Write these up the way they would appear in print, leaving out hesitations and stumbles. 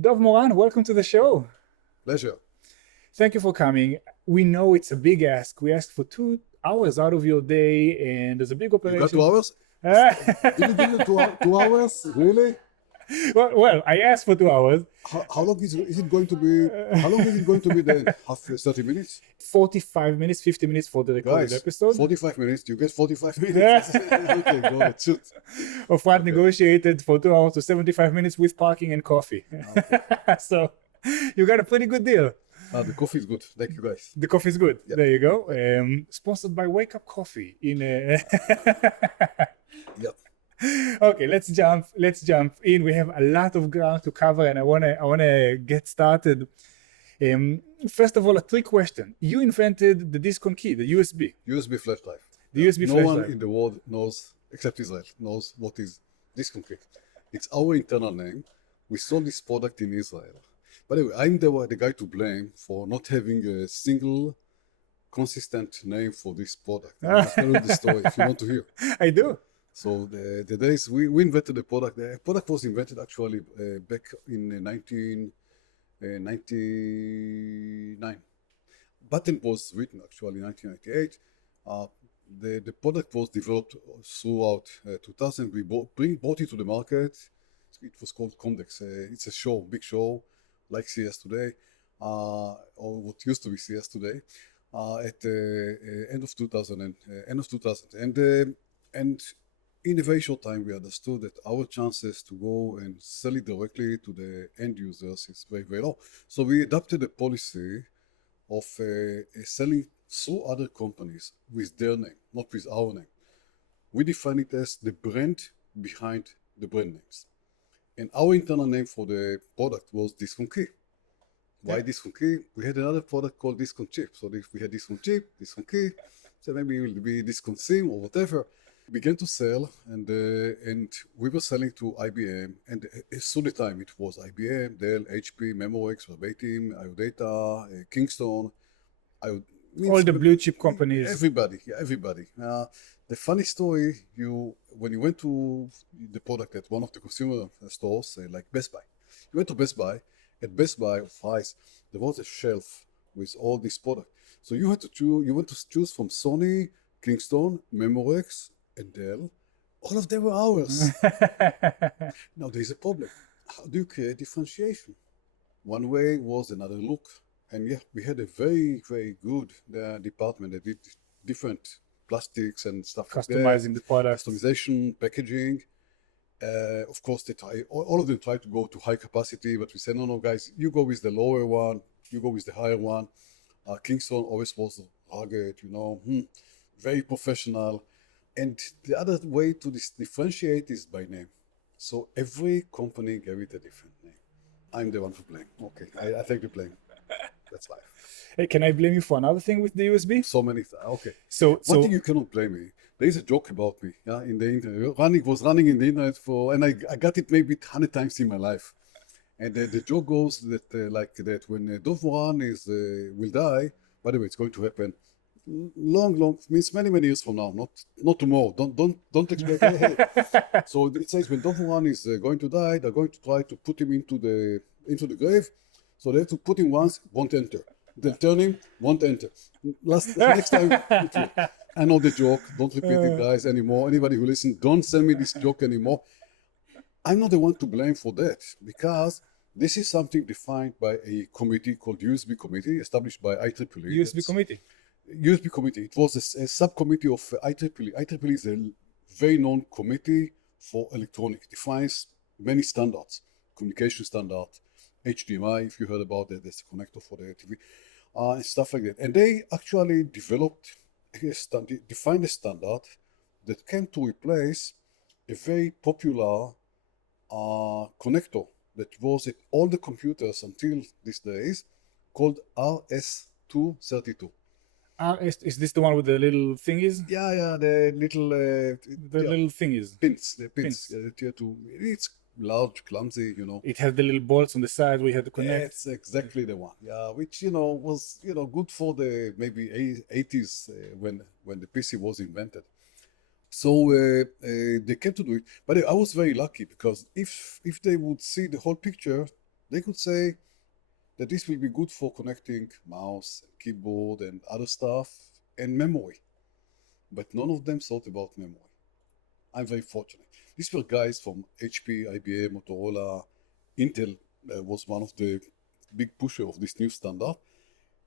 Dov Moran, welcome to the show. Pleasure. Thank you for coming. We know it's a big ask. We asked for 2 hours out of your day, and there's a big operation. You got 2 hours? Did you give me 2 hours? Really? Well, I asked for 2 hours. How long is it going to be? How long is it going to be then? Half 30 minutes? 45 minutes, 50 minutes for the recorded Guys, episode 45 minutes. You get 45 minutes. Okay, go ahead. Shoot. of what negotiated for 2 hours to 75 minutes with parking and coffee. Okay. So you got a pretty good deal. The coffee is good. Thank you, guys. The coffee is good. Yep. There you go. Sponsored by Wake Up Coffee. Yep. Okay, let's jump in. We have a lot of ground to cover, and I wanna get started. First of all, a trick question. You invented the disk on key, the USB. USB Flashdrive. The USB No Flashdrive. one in the world knows, except Israel, knows what is disk on key. It's our internal name. We sold this product in Israel. By the way, I'm the guy to blame for not having a single consistent name for this product. I'll tell you the story if you want to hear. I do. So the days we invented the product was invented actually back in 1999. Patent was written actually in 1998. The product was developed throughout 2000. We brought it to the market. It was called Comdex. It's a show, big show, like CS today, or what used to be CS today, at end of 2000. And in a very short time, we understood that our chances to go and sell it directly to the end users is very, very low. So we adopted a policy of selling through other companies with their name, not with our name. We define it as the brand behind the brand names. And our internal name for the product was Disk on Key. Why Disk on Key? We had another product called Disk on Chip. So if we had Disk on Chip, Disk on Key, so maybe it will be Disk on SIM or whatever. We began to sell, and we were selling to IBM, and through the time it was IBM, Dell, HP, Memorex, Verbatim, IOData, Kingston, All the blue chip companies. Everybody. The funny story, when you went to the product at one of the consumer stores, like Best Buy, you went to Best Buy. At Best Buy of Ice, there was a shelf with all these products. So you had to choose. You went to choose from Sony, Kingston, Memorex, and Dell. All of them were ours. Now there's a problem. How do you create differentiation? One way was another look. And yeah, we had a very, very good department that did different plastics and stuff Customizing the product. Customization, packaging. Of course, all of them tried to go to high capacity, but we said, no, guys, you go with the lower one, you go with the higher one. Kingston always was rugged, very professional. And the other way to differentiate is by name. So every company gave it a different name. I'm the one to blame. Okay, I take the blame. That's life. Hey, can I blame you for another thing with the USB? So many things. Okay. So One thing you cannot blame me. There is a joke about me. Yeah, in the internet. Running in the internet and I got it maybe 100 times in my life. And the joke goes that when Dov Moran will die. By the way, it's going to happen long means many years from now, not tomorrow. Don't expect. Hey. So it says when Dov Moran is going to die, they're going to try to put him into the grave. So they have to put him once, won't enter. They'll turn him, won't enter. Next time. I know the joke. Don't repeat it, guys, anymore. Anybody who listens, don't send me this joke anymore. I'm not the one to blame for that because this is something defined by a committee called USB Committee, established by IEEE. USB Committee. USB Committee. It was a subcommittee of IEEE. IEEE is a very known committee for electronics. Defines many standards, communication standard, HDMI, if you heard about that, that's a connector for the TV, and stuff like that. And they actually defined a standard that came to replace a very popular connector that was at all the computers until these days, called RS232. Is this the one with the little thingies? Yeah, the little little thingies. Pins. It's large, clumsy, It has the little bolts on the side we had to connect. It's exactly the one. Yeah, which was good for the maybe 80s when the PC was invented. So they came to do it. But I was very lucky because if they would see the whole picture, They could say that this will be good for connecting mouse, and keyboard, and other stuff, and memory. But none of them thought about memory. I'm very fortunate. These were guys from HP, IBM, Motorola, Intel was one of the big pusher of this new standard.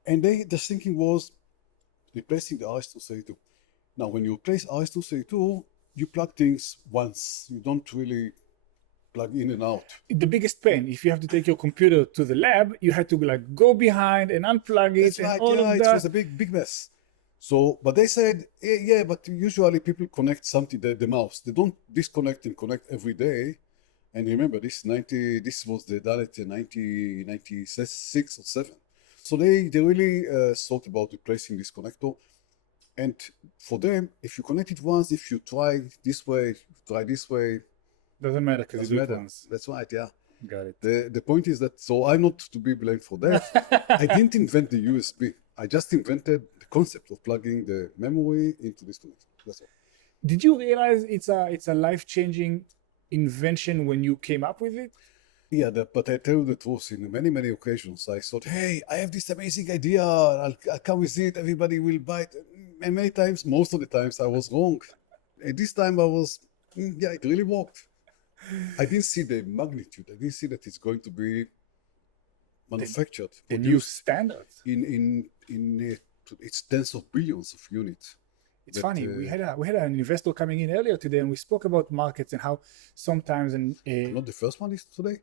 And the thinking was replacing the RS-232. Now, when you replace RS-232, you plug things once. You don't really plug in and out. The biggest pain, if you have to take your computer to the lab, you had to like go behind and unplug it. That's and right, all yeah, of it that. was a big mess. So, but they said, yeah, but usually people connect something, the mouse. They don't disconnect and connect every day. And remember, this was the Dalet 1996 or 7. So they really thought about replacing this connector. And for them, if you connect it once, if you try this way, Doesn't matter because doesn't you do it matter. once. That's right, yeah. Got it. The point is that, so I'm not to be blamed for that. I didn't invent the USB. I just invented the concept of plugging the memory into this connector. That's all. Did you realize it's a life-changing invention when you came up with it? Yeah, but I tell you the truth, in many occasions, I thought, hey, I have this amazing idea, I'll come with it, everybody will buy it. And many times, most of the times, I was wrong. And this time I was, yeah, it really worked. I didn't see the magnitude. I didn't see that it's going to be manufactured, The new produced standards. in it's tens of billions of units. It's funny. We had an investor coming in earlier today, and we spoke about markets and how sometimes Not the first one is today.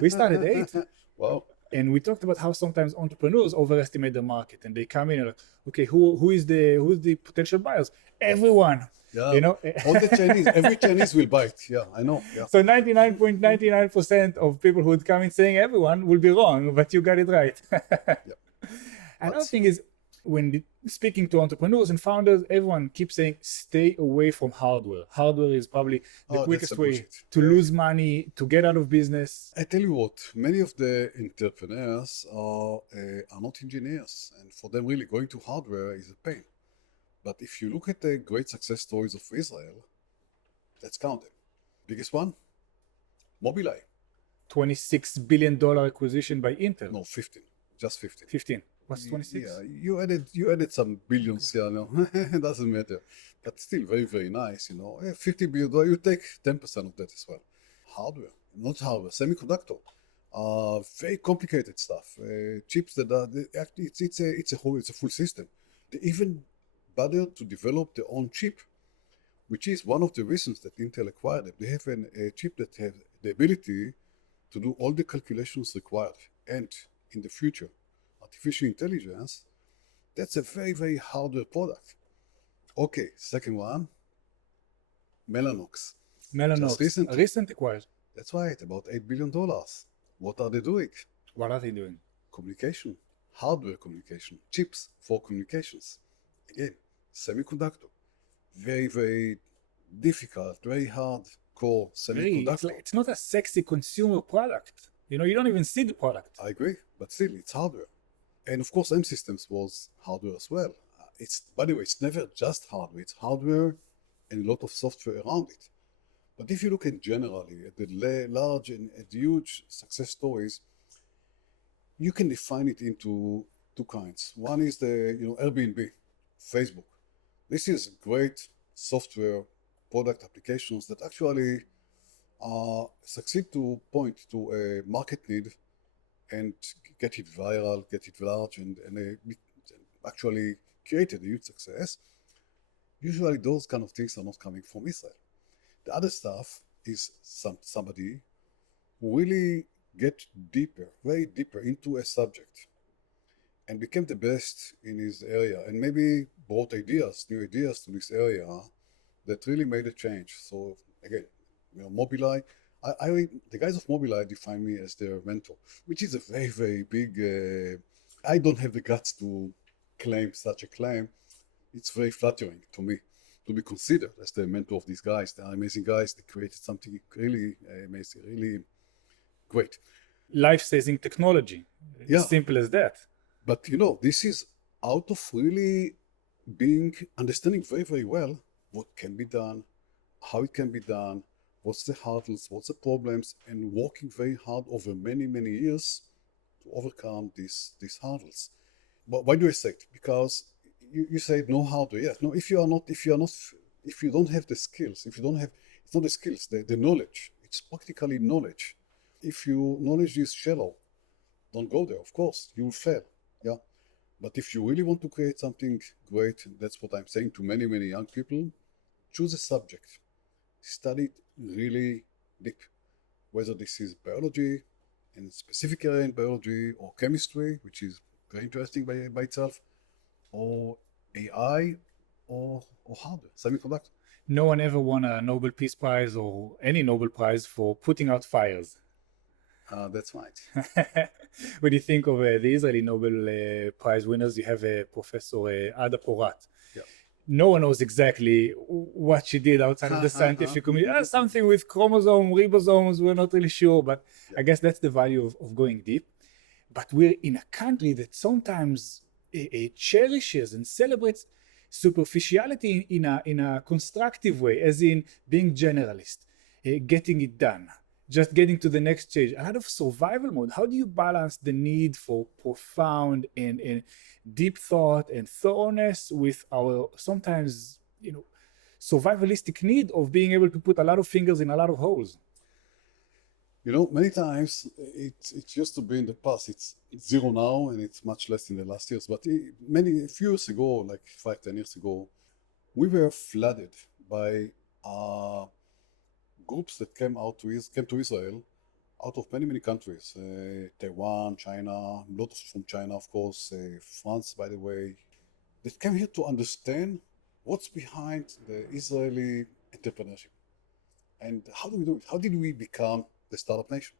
we started 8. Wow. And we talked about how sometimes entrepreneurs overestimate the market, and they come in and like, okay, who is the potential buyers? Everyone. Yeah. You know. All the Chinese, every Chinese will buy it. Yeah, I know. Yeah. So 99.99% of people who would come in saying everyone will be wrong, but you got it right. Yeah. Another thing is, when speaking to entrepreneurs and founders, everyone keeps saying, stay away from hardware. Hardware is probably the quickest way bullshit. to lose money, to get out of business. I tell you what, many of the entrepreneurs are not engineers, and for them really going to hardware is a pain. But if you look at the great success stories of Israel, let's count them. Biggest one, Mobileye. $26 billion acquisition by Intel. No, 15, just 15. 15. What's 26? Yeah, you added some billions here, no, it doesn't matter, but still very nice, you know. $50 billion, you take 10% of that as well. Hardware, not hardware, semiconductor, very complicated stuff. Chips that are actually it's a full system. They even bothered to develop their own chip, which is one of the reasons that Intel acquired them. They have a chip that has the ability to do all the calculations required, and in the future, artificial intelligence, that's a very hardware product. Okay, second one, Mellanox. Mellanox, Just recent acquired. That's right, about $8 billion. What are they doing? What are they doing? Communication, hardware communication, chips for communications. Again, semiconductor. Very difficult, very hard core semiconductor. It's not a sexy consumer product. You know, you don't even see the product. I agree, but still, it's hardware. And of course, M Systems was hardware as well. By the way, it's never just hardware. It's hardware and a lot of software around it. But if you look at generally at the large and at huge success stories, you can define it into two kinds. One is the Airbnb, Facebook. This is great software product applications that actually succeed to point to a market need and get it viral, get it large, and actually created a huge success. Usually those kind of things are not coming from Israel. The other stuff is somebody who really get very deeper into a subject and became the best in his area, and maybe brought new ideas to this area that really made a change. So again, Mobileye, the guys of Mobileye define me as their mentor, which is a very big, I don't have the guts to claim such a claim. It's very flattering to me to be considered as the mentor of these guys. They are amazing guys. They created something really amazing, really great. Life-saving technology. Yeah. Simple as that. But this is out of really understanding very well what can be done, how it can be done, what's the hurdles, what's the problems, and working very hard over many, many years to overcome these hurdles. But why do I say it? Because you say know how to. Yes, no. If you don't have the skills, if you don't have, it's not the skills, the knowledge. It's practically knowledge. If your knowledge is shallow, don't go there. Of course, you will fail. Yeah. But if you really want to create something great, that's what I'm saying to many, many young people. Choose a subject. Study it really deep. Whether this is biology, and specific area in biology, or chemistry, which is very interesting by itself, or AI, or hardware, semiconductor. No one ever won a Nobel Peace Prize or any Nobel Prize for putting out fires. That's right. When you think of the Israeli Nobel Prize winners, you have Professor Ada Porat. Yeah. No one knows exactly what she did outside of the scientific community. Something with ribosomes, we're not really sure, but I guess that's the value of going deep. But we're in a country that sometimes cherishes and celebrates superficiality in a constructive way, as in being generalist, getting it done, just getting to the next stage. A lot of survival mode. How do you balance the need for profound and deep thought and thoroughness with our sometimes, survivalistic need of being able to put a lot of fingers in a lot of holes? Many times it used to be in the past. It's zero now, and it's much less in the last years. But a few years ago, like 5-10 years ago, we were flooded by groups that came to Israel out of many countries. Taiwan, China, a lot from China, of course, France, by the way, that came here to understand what's behind the Israeli entrepreneurship. And how do we do it? How did we become the startup nation?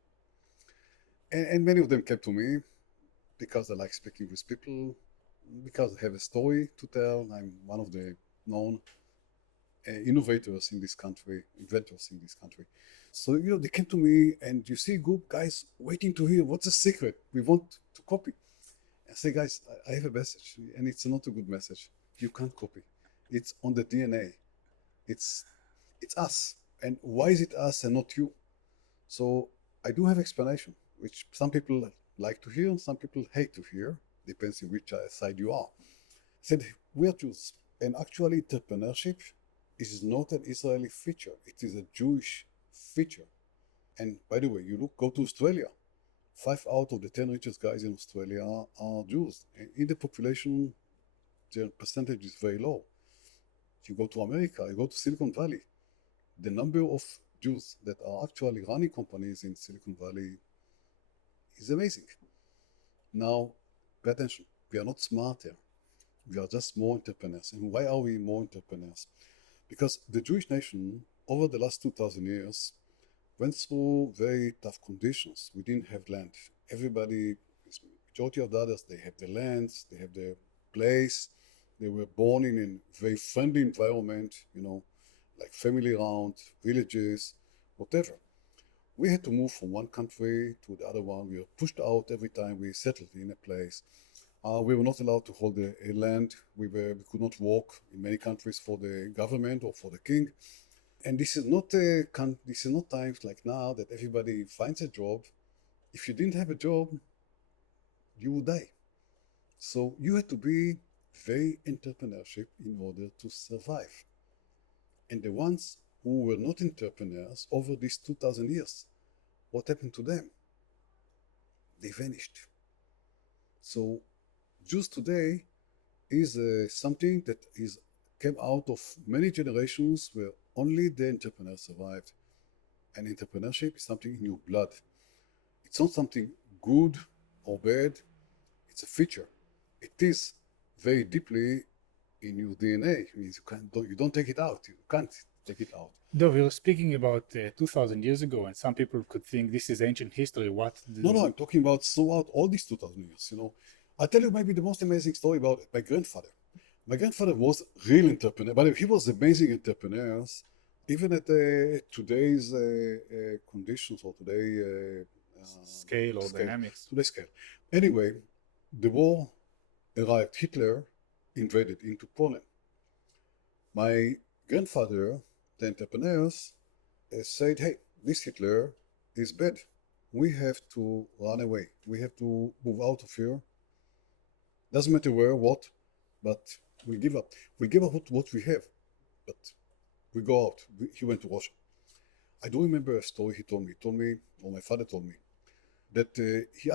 And many of them came to me because I like speaking with people, because I have a story to tell. I'm one of the known innovators in this country, inventors in this country. So, they came to me, and you see group guys waiting to hear what's the secret we want to copy. I say, guys, I have a message, and it's not a good message. You can't copy. It's on the DNA. It's us. And why is it us and not you? So I do have explanation, which some people like to hear and some people hate to hear. Depends on which side you are. I said, we are Jews. And actually, entrepreneurship is not an Israeli feature. It is a Jewish feature. And by the way, go to Australia. 5 out of the 10 richest guys in Australia are Jews. And in the population, their percentage is very low. If you go to America, you go to Silicon Valley, the number of Jews that are actually running companies in Silicon Valley is amazing. Now, pay attention. We are not smarter. We are just more entrepreneurs. And why are we more entrepreneurs? Because the Jewish nation, over the last 2,000 years, went through very tough conditions. We didn't have land. Everybody, majority of the others, they have the lands, they have the place. They were born in a very friendly environment, like family around, villages, whatever. We had to move from one country to the other one. We were pushed out every time we settled in a place. We were not allowed to hold a land. We could not work in many countries for the government or for the king. And this is not times like now that everybody finds a job. If you didn't have a job, you would die. So you had to be very entrepreneurship in order to survive. And the ones who were not entrepreneurs over these 2,000 years, what happened to them? They vanished. So Jews today is something that came out of many generations where only the entrepreneurs survived. And entrepreneurship is something in your blood. It's not something good or bad. It's a feature. It is very deeply in your DNA. It means you don't take it out. You can't take it out. Dov, you were speaking about 2,000 years ago, and some people could think this is ancient history. No, I'm talking about throughout all these 2,000 years. I'll tell you maybe the most amazing story about my grandfather. My grandfather was a real entrepreneur, but he was amazing entrepreneur, even at today's conditions or today's scale or dynamics. Today's scale. Anyway, the war arrived. Hitler invaded into Poland. My grandfather, the entrepreneurs, said, hey, this Hitler is bad. We have to run away. We have to move out of here. Doesn't matter where, what, but we give up. We give up what we have, but we go out. He went to Russia. I do remember a story he told me, or my father told me, that he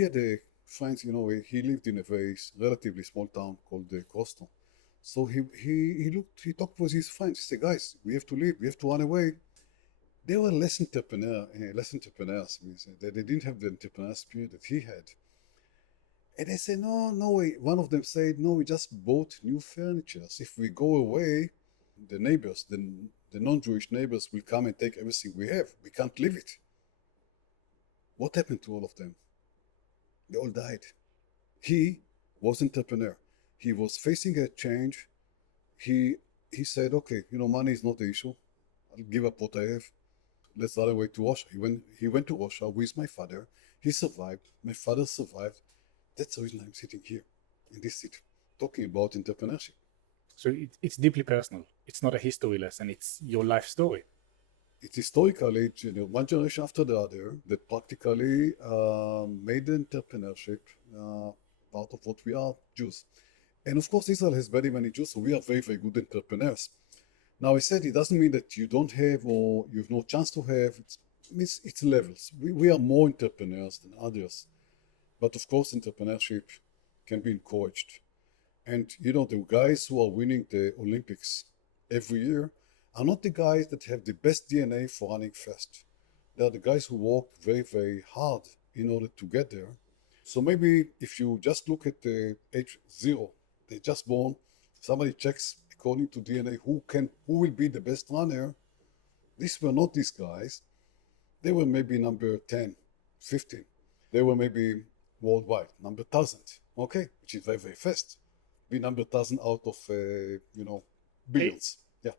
had a friends, he lived in a very relatively small town called Croston. So he talked with his friends. He said, guys, we have to leave, we have to run away. They were less entrepreneurs. Means they didn't have the entrepreneur spirit that he had. And they said, no way. One of them said, no, we just bought new furniture. If we go away, the neighbors, the non-Jewish neighbors will come and take everything we have. We can't leave it. What happened to all of them? They all died. He was entrepreneur. He was facing a change. He said, okay, money is not the issue. I'll give up what I have. Let's run away to Russia. He went to Russia with my father. He survived. My father survived. That's the reason I'm sitting here in this seat, talking about entrepreneurship. So it's deeply personal. It's not a history lesson. It's your life story. It's historically, one generation after the other that practically made entrepreneurship part of what we are, Jews. And of course, Israel has very many Jews, so we are very, very good entrepreneurs. Now, I said it doesn't mean that you don't have or you have no chance to have. It means it's levels. We are more entrepreneurs than others. But of course, entrepreneurship can be encouraged. And the guys who are winning the Olympics every year are not the guys that have the best DNA for running fast. They are the guys who work very, very hard in order to get there. So maybe if you just look at the age 0, they just born, somebody checks according to DNA who will be the best runner. These were not these guys. They were maybe number 10, 15. They were maybe worldwide, number 1,000, okay, which is very, very fast. Be number 1,000 out of, billions. Yeah.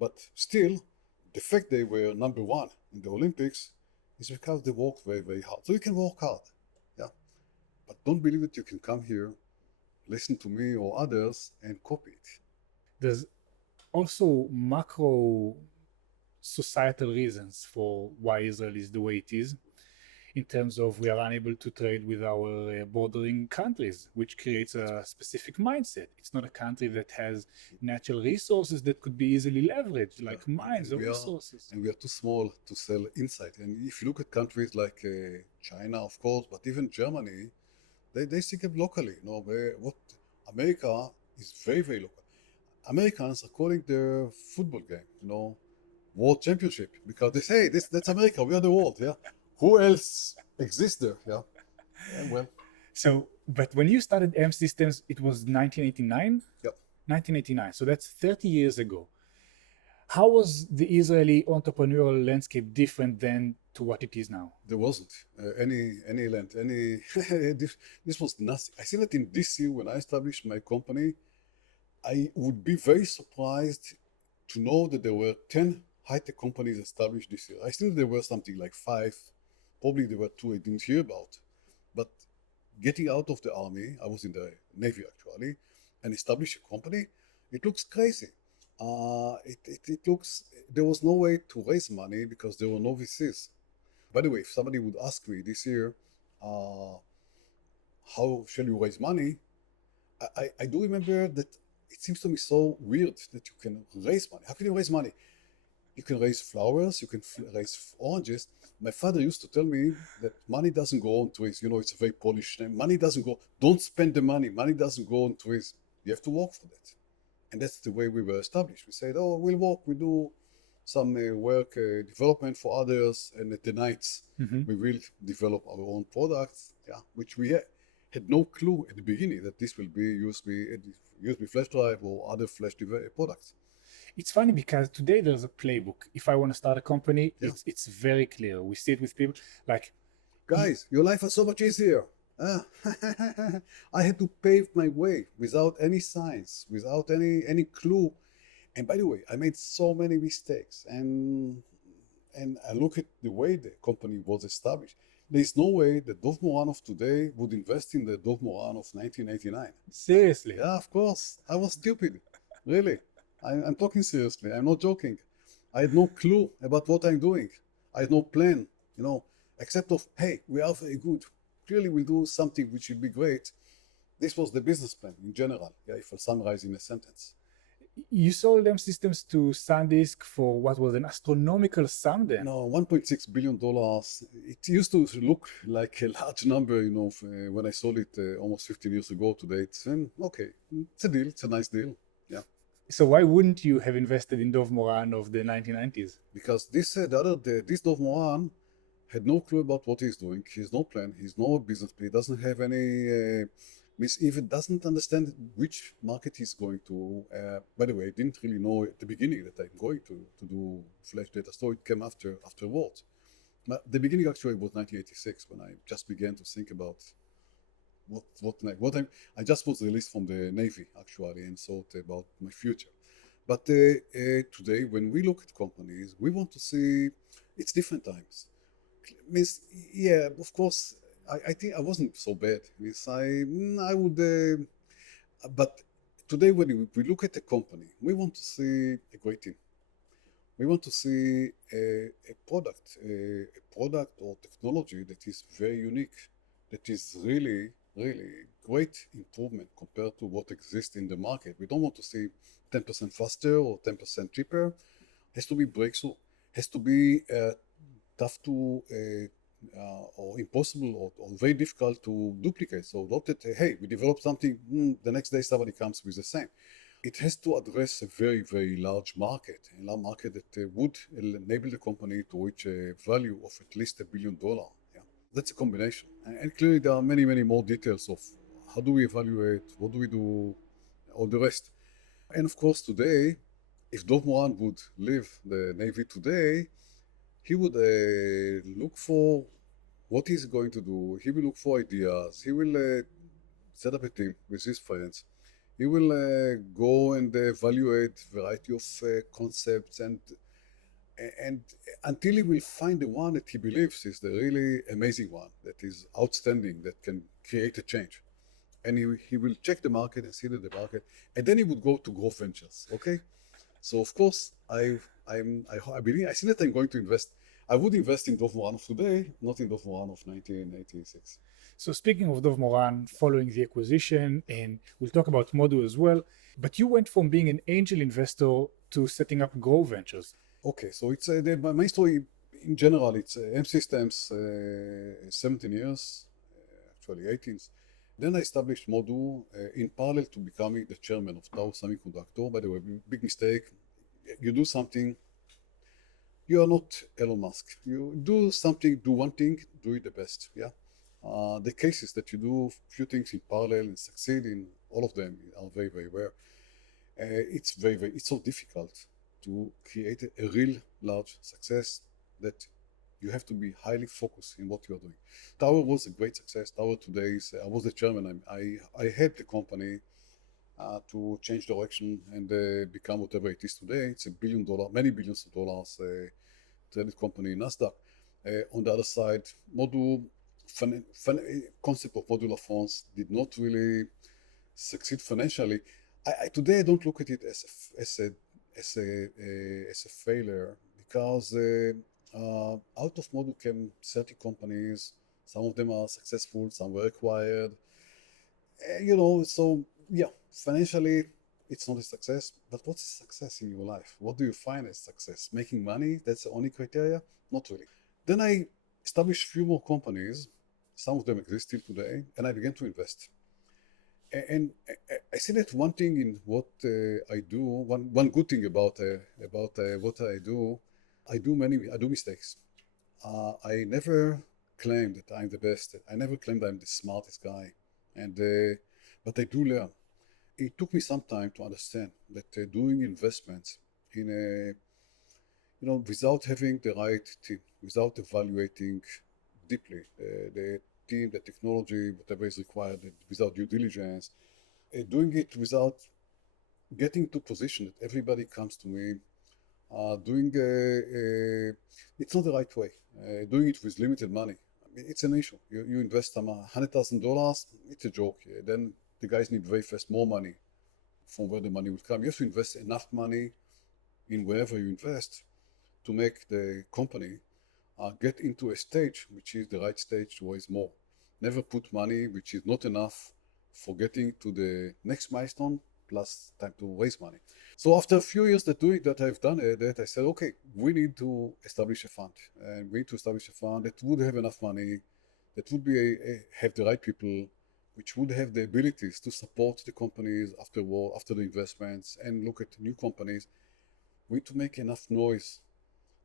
But still, the fact they were number 1 in the Olympics is because they worked very, very hard. So you can work hard, yeah. But don't believe that you can come here, listen to me or others, and copy it. There's also macro societal reasons for why Israel is the way it is, in terms of we are unable to trade with our bordering countries, which creates a specific mindset. It's not a country that has natural resources that could be easily leveraged, like mines or resources. And we are too small to sell inside. And if you look at countries like China, of course, but even Germany, they think of locally. What America is very, very local. Americans are calling their football game, World Championship, because they say that's America. We are the world. Yeah. Who else exists there? Yeah. Well. So, but when you started M Systems, it was 1989? Yep. 1989. So that's 30 years ago. How was the Israeli entrepreneurial landscape different then to what it is now? There wasn't any land, this was nothing. I see that in this year when I established my company, I would be very surprised to know that there were 10 high-tech companies established this year. I think there were something like 5. Probably there were 2 I didn't hear about. But getting out of the army, I was in the Navy actually, and establish a company, it looks crazy. It looks, there was no way to raise money because there were no VCs. By the way, if somebody would ask me this year, how shall you raise money? I do remember that it seems to me so weird that you can raise money. How can you raise money? You can raise flowers, you can raise oranges. My father used to tell me that money doesn't go on trees. It's a very Polish name. Money doesn't go, don't spend the money. Money doesn't go on trees. You have to work for that. And that's the way we were established. We said, we'll work, we do some work development for others, and at the nights we will develop our own products, which we had no clue at the beginning that this will be USB Flashdrive or other flash products. It's funny because today there's a playbook. If I want to start a company, it's very clear. We sit with people like, guys, your life is so much easier. I had to pave my way without any signs, without any clue. And by the way, I made so many mistakes. And I look at the way the company was established. There's no way the Dov Moran of today would invest in the Dov Moran of 1989. Seriously? Yeah, of course. I was stupid. Really. I'm talking seriously. I'm not joking. I had no clue about what I'm doing. I had no plan, except of, hey, we are very good. Clearly we'll do something which will be great. This was the business plan in general, if I summarize in a sentence. You sold them systems to SanDisk for what was an astronomical sum then. No, $1.6 billion. It used to look like a large number, when I sold it almost 15 years ago today. It's okay, it's a deal, it's a nice deal. Yeah. So why wouldn't you have invested in Dov Moran of the 1990s? Because this Dov Moran had no clue about what he's doing. He has no plan. He's no business plan. He doesn't have any. He even doesn't understand which market he's going to. By the way, I didn't really know at the beginning that I'm going to do flash data store. It came afterwards. But the beginning actually was 1986 when I just began to think about I just was released from the Navy actually and thought about my future. But today, when we look at companies, we want to see it's different times. Means, yeah, of course, I think I wasn't so bad. Means I would, but today when we look at a company, we want to see a great team. We want to see a product or technology that is very unique, that is really, really great improvement compared to what exists in the market. We don't want to see 10% faster or 10% cheaper. It has to be breakthrough. It has to be tough to or impossible or very difficult to duplicate. So not that, hey, we develop something, the next day somebody comes with the same. It has to address a very, very large market, that would enable the company to reach a value of at least $1 billion. Yeah. That's a combination. And clearly there are many, many more details of how do we evaluate, what do we do, all the rest. And of course today, if Dov Moran would leave the Navy today, he would look for what he's going to do. He will look for ideas. He will set up a team with his friends. He will go and evaluate variety of concepts and until he will find the one that he believes is the really amazing one, that is outstanding, that can create a change. And he will check the market and see the market, and then he would go to growth ventures. Okay, so of course I believe I think that I'm going to invest. I would invest in Dov Moran of today, not in Dov Moran of 1986. So speaking of Dov Moran, following the acquisition, and we'll talk about Modu as well, but you went from being an angel investor to setting up growth ventures. Okay, so it's my story in general. It's M Systems, 17 years, actually 18. Then I established Modu in parallel to becoming the chairman of Dow Semiconductor. By the way, big mistake. You do something, you are not Elon Musk. You do something, do one thing, do it the best. Yeah. The cases that you do few things in parallel and succeed in all of them are very, very rare. It's so difficult to create a real large success that you have to be highly focused in what you are doing. Tower was a great success. Tower today is, I was the chairman. I helped the company to change direction and become whatever it is today. It's $1 billion, many billions of dollars traded company in NASDAQ. On the other side, concept of modular phones did not really succeed financially. Today I don't look at it as a failure because out of Modu came 30 companies. Some of them are successful, some were acquired. So yeah, financially it's not a success, but what's a success in your life? What do you find as success? Making money, that's the only criteria? Not really. Then I established a few more companies. Some of them exist still today, and I began to invest. And I see that one thing in what I do, one good thing about what I do mistakes. I never claim that I'm the best. I never claimed I'm the smartest guy, but I do learn. It took me some time to understand that doing investments in without having the right team, without evaluating deeply the team, the technology, whatever is required, without due diligence, doing it without getting to position that everybody comes to me, it's not the right way. Doing it with limited money, I mean, it's an issue. You invest some $100,000, it's a joke. Then the guys need very fast more money from where the money will come. You have to invest enough money in wherever you invest to make the company get into a stage which is the right stage to raise more. Never put money which is not enough for getting to the next milestone plus time to raise money. So after a few years that doing that, I've done that. I said, okay, we need to establish a fund, and we need to establish a fund that would have enough money, that would be have the right people, which would have the abilities to support the companies after the investments and look at new companies. We need to make enough noise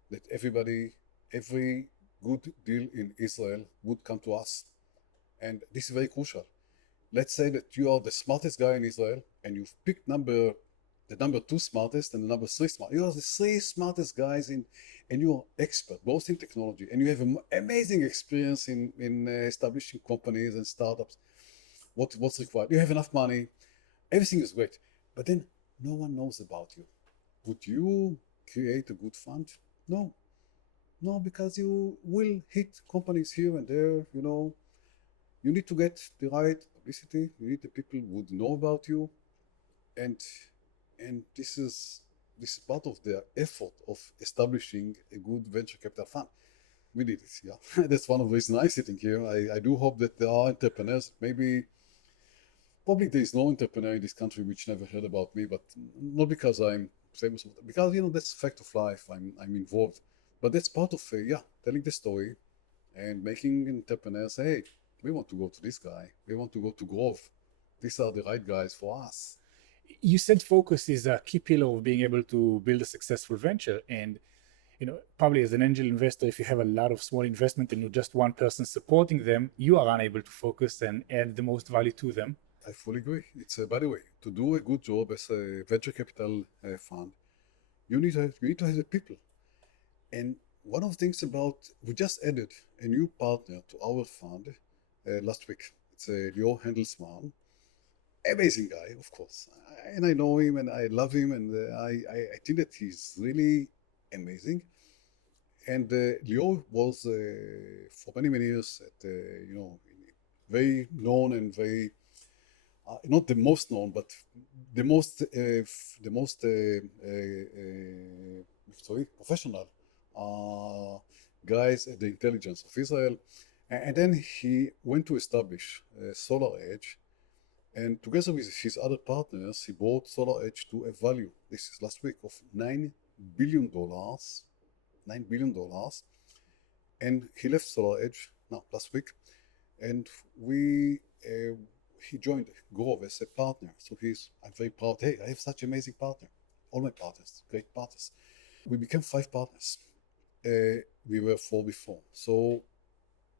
that every good deal in Israel would come to us. And this is very crucial. Let's say that you are the smartest guy in Israel and you've picked the number 2 smartest and the number 3 smart. You are the 3 smartest guys and you are expert both in technology and you have an amazing experience in establishing companies and startups. What's required? You have enough money. Everything is great. But then no one knows about you. Would you create a good fund? No. No, because you will hit companies here and there, you know. You need to get the right publicity. You need the people who would know about you. And this is part of the effort of establishing a good venture capital fund. We did it, yeah. That's one of the reasons I'm sitting here. I do hope that there are entrepreneurs. Probably there is no entrepreneur in this country which never heard about me, but not because I'm famous, because, you know, that's a fact of life. I'm involved. But that's part of, telling the story and making entrepreneurs say, hey, we want to go to this guy. We want to go to Grove. These are the right guys for us. You said focus is a key pillar of being able to build a successful venture. And, you know, probably as an angel investor, if you have a lot of small investment and you're just one person supporting them, you are unable to focus and add the most value to them. I fully agree. It's by the way, to do a good job as a venture capital fund, you need to have the people. And one of the things we just added a new partner to our fund last week. It's Lior Handelsman, amazing guy, of course. And I know him and I love him and I think that he's really amazing. And Lior was for many years at very known and very not the most known, but the most professional guys at the intelligence of Israel. And then he went to establish SolarEdge, and together with his other partners, he brought SolarEdge to a value, this is last week, of $9 billion. $9 billion. And he left SolarEdge now last week, and he joined Grove as a partner. So I'm very proud. Hey, I have such amazing partner. All my partners, great partners. We became 5 partners. We were 4 before. So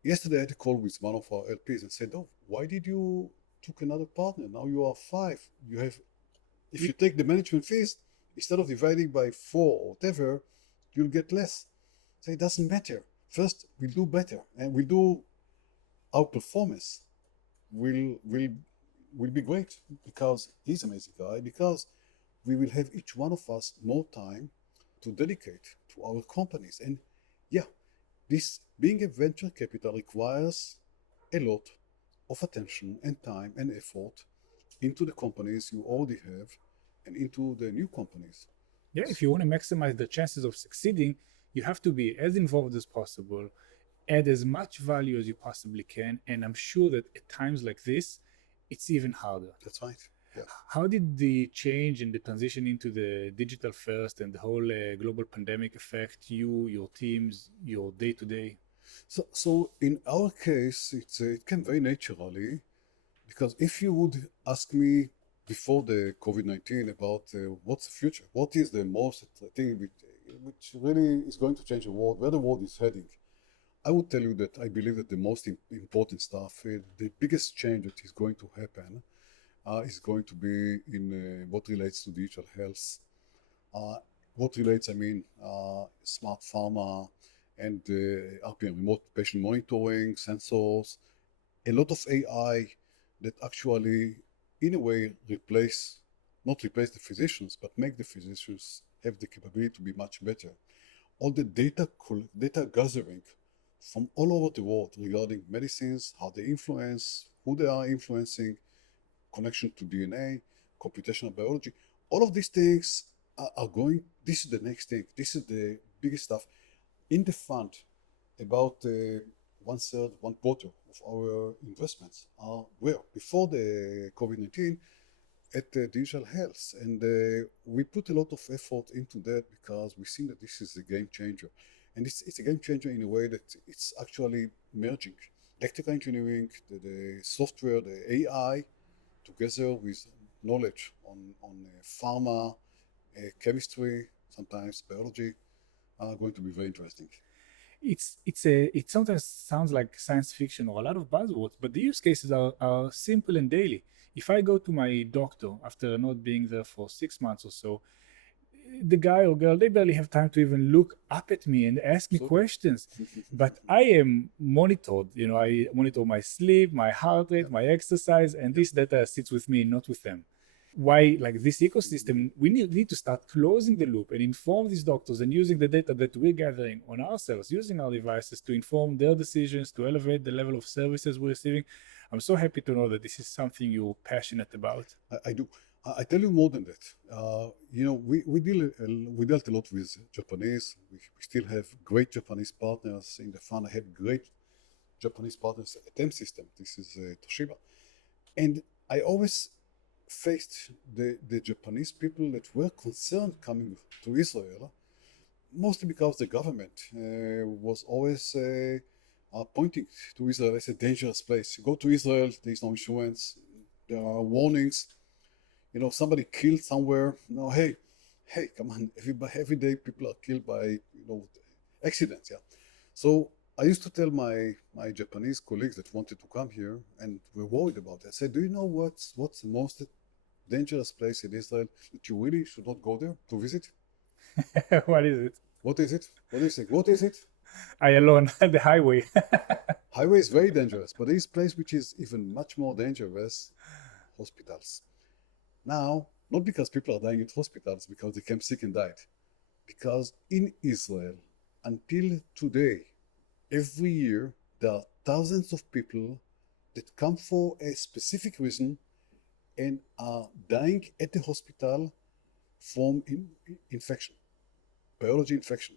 yesterday I had a call with one of our LPs and said, "Oh, why did you took another partner? Now you are 5. If you take the management fees, instead of dividing by 4 or whatever, you'll get less." So it doesn't matter. First, we'll do better, and we'll do our performance will be great because he's an amazing guy, because we will have each one of us more time to dedicate to our companies. And this being a venture capital requires a lot of attention and time and effort into the companies you already have and into the new companies. Yeah, if you want to maximize the chances of succeeding, you have to be as involved as possible, add as much value as you possibly can. And I'm sure that at times like this, it's even harder. That's right. Yeah. How did the change and the transition into the digital first and the whole global pandemic affect you, your teams, your day-to-day? So in our case, it came very naturally, because if you would ask me before the COVID-19 about what's the future, what is the most thing which really is going to change the world, where the world is heading, I would tell you that I believe that the most important stuff, the biggest change that is going to happen is going to be in what relates to digital health. What relates, smart pharma and RPM, remote patient monitoring, sensors, a lot of AI that actually, in a way, not replace the physicians, but make the physicians have the capability to be much better. All the data gathering from all over the world regarding medicines, how they influence, who they are influencing, connection to DNA, computational biology, all of these things are going, this is the next thing. This is the biggest stuff. In the fund, about one quarter of our investments are before the COVID-19 at digital health. And we put a lot of effort into that because we see that this is a game changer. And it's a game changer in a way that it's actually merging electrical engineering, the software, the AI, together with knowledge on pharma, chemistry, sometimes biology, are going to be very interesting. It sometimes sounds like science fiction or a lot of buzzwords, but the use cases are simple and daily. If I go to my doctor after not being there for 6 months or so, the guy or girl, they barely have time to even look up at me and ask me questions. But I am monitored. I monitor my sleep, my heart rate, my exercise, and this data sits with me, not with them. Why, like this ecosystem, we need to start closing the loop and inform these doctors and using the data that we're gathering on ourselves, using our devices to inform their decisions, to elevate the level of services we're receiving. I'm so happy to know that this is something you're passionate about. I do. I tell you more than that. We dealt a lot with Japanese. We still have great Japanese partners in the fund. I have great Japanese partners at M System. This is Toshiba. And I always faced the Japanese people that were concerned coming to Israel, mostly because the government was always pointing to Israel as a dangerous place. You go to Israel, there's no insurance, there are warnings. Somebody killed somewhere. Hey, come on! Every day people are killed by accidents. Yeah. So I used to tell my Japanese colleagues that wanted to come here and were worried about it. I said, do you know what's the most dangerous place in Israel that you really should not go there to visit? What is it? What is it? What do you think? What is it? Ayalon, the highway. Highway is very dangerous, but there is a place which is even much more dangerous: hospitals. Now, not because people are dying at hospitals because they came sick and died, because in Israel, until today, every year, there are thousands of people that come for a specific reason and are dying at the hospital from infection, biology infection.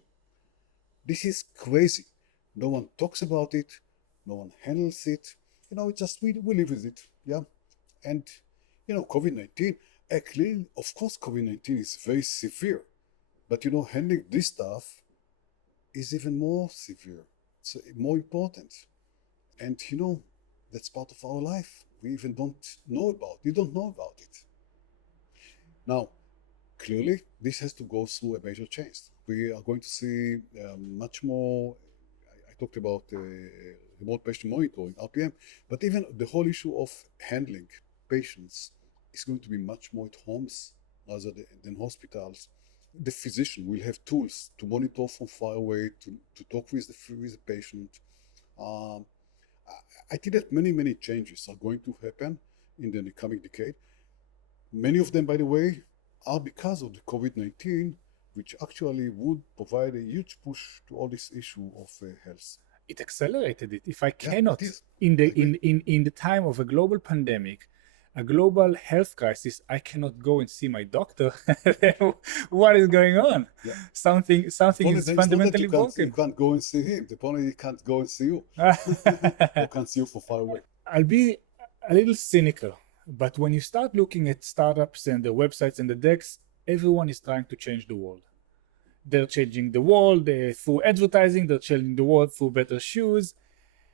This is crazy. No one talks about it. No one handles it. It's just we live with it. Yeah. And COVID-19, clearly, of course, COVID-19 is very severe, but handling this stuff is even more severe. It's more important. And that's part of our life. We even don't know about it. You don't know about it. Now, clearly, this has to go through a major change. We are going to see much more. I talked about remote patient monitoring, RPM, but even the whole issue of handling patients is going to be much more at homes rather than hospitals. The physician will have tools to monitor from far away, to talk with the patient. I think that many changes are going to happen in the coming decade. Many of them, by the way, are because of the COVID-19, which actually would provide a huge push to all this issue of health. It accelerated it. If I cannot, in the time of a global pandemic, a global health crisis, I cannot go and see my doctor. What is going on? Yeah. Something is fundamentally broken. You can't go and see him. The point is, he can't go and see you. Or can't see you from far away. I'll be a little cynical, but when you start looking at startups and the websites and the decks, everyone is trying to change the world. They're changing the world through advertising. They're changing the world through better shoes.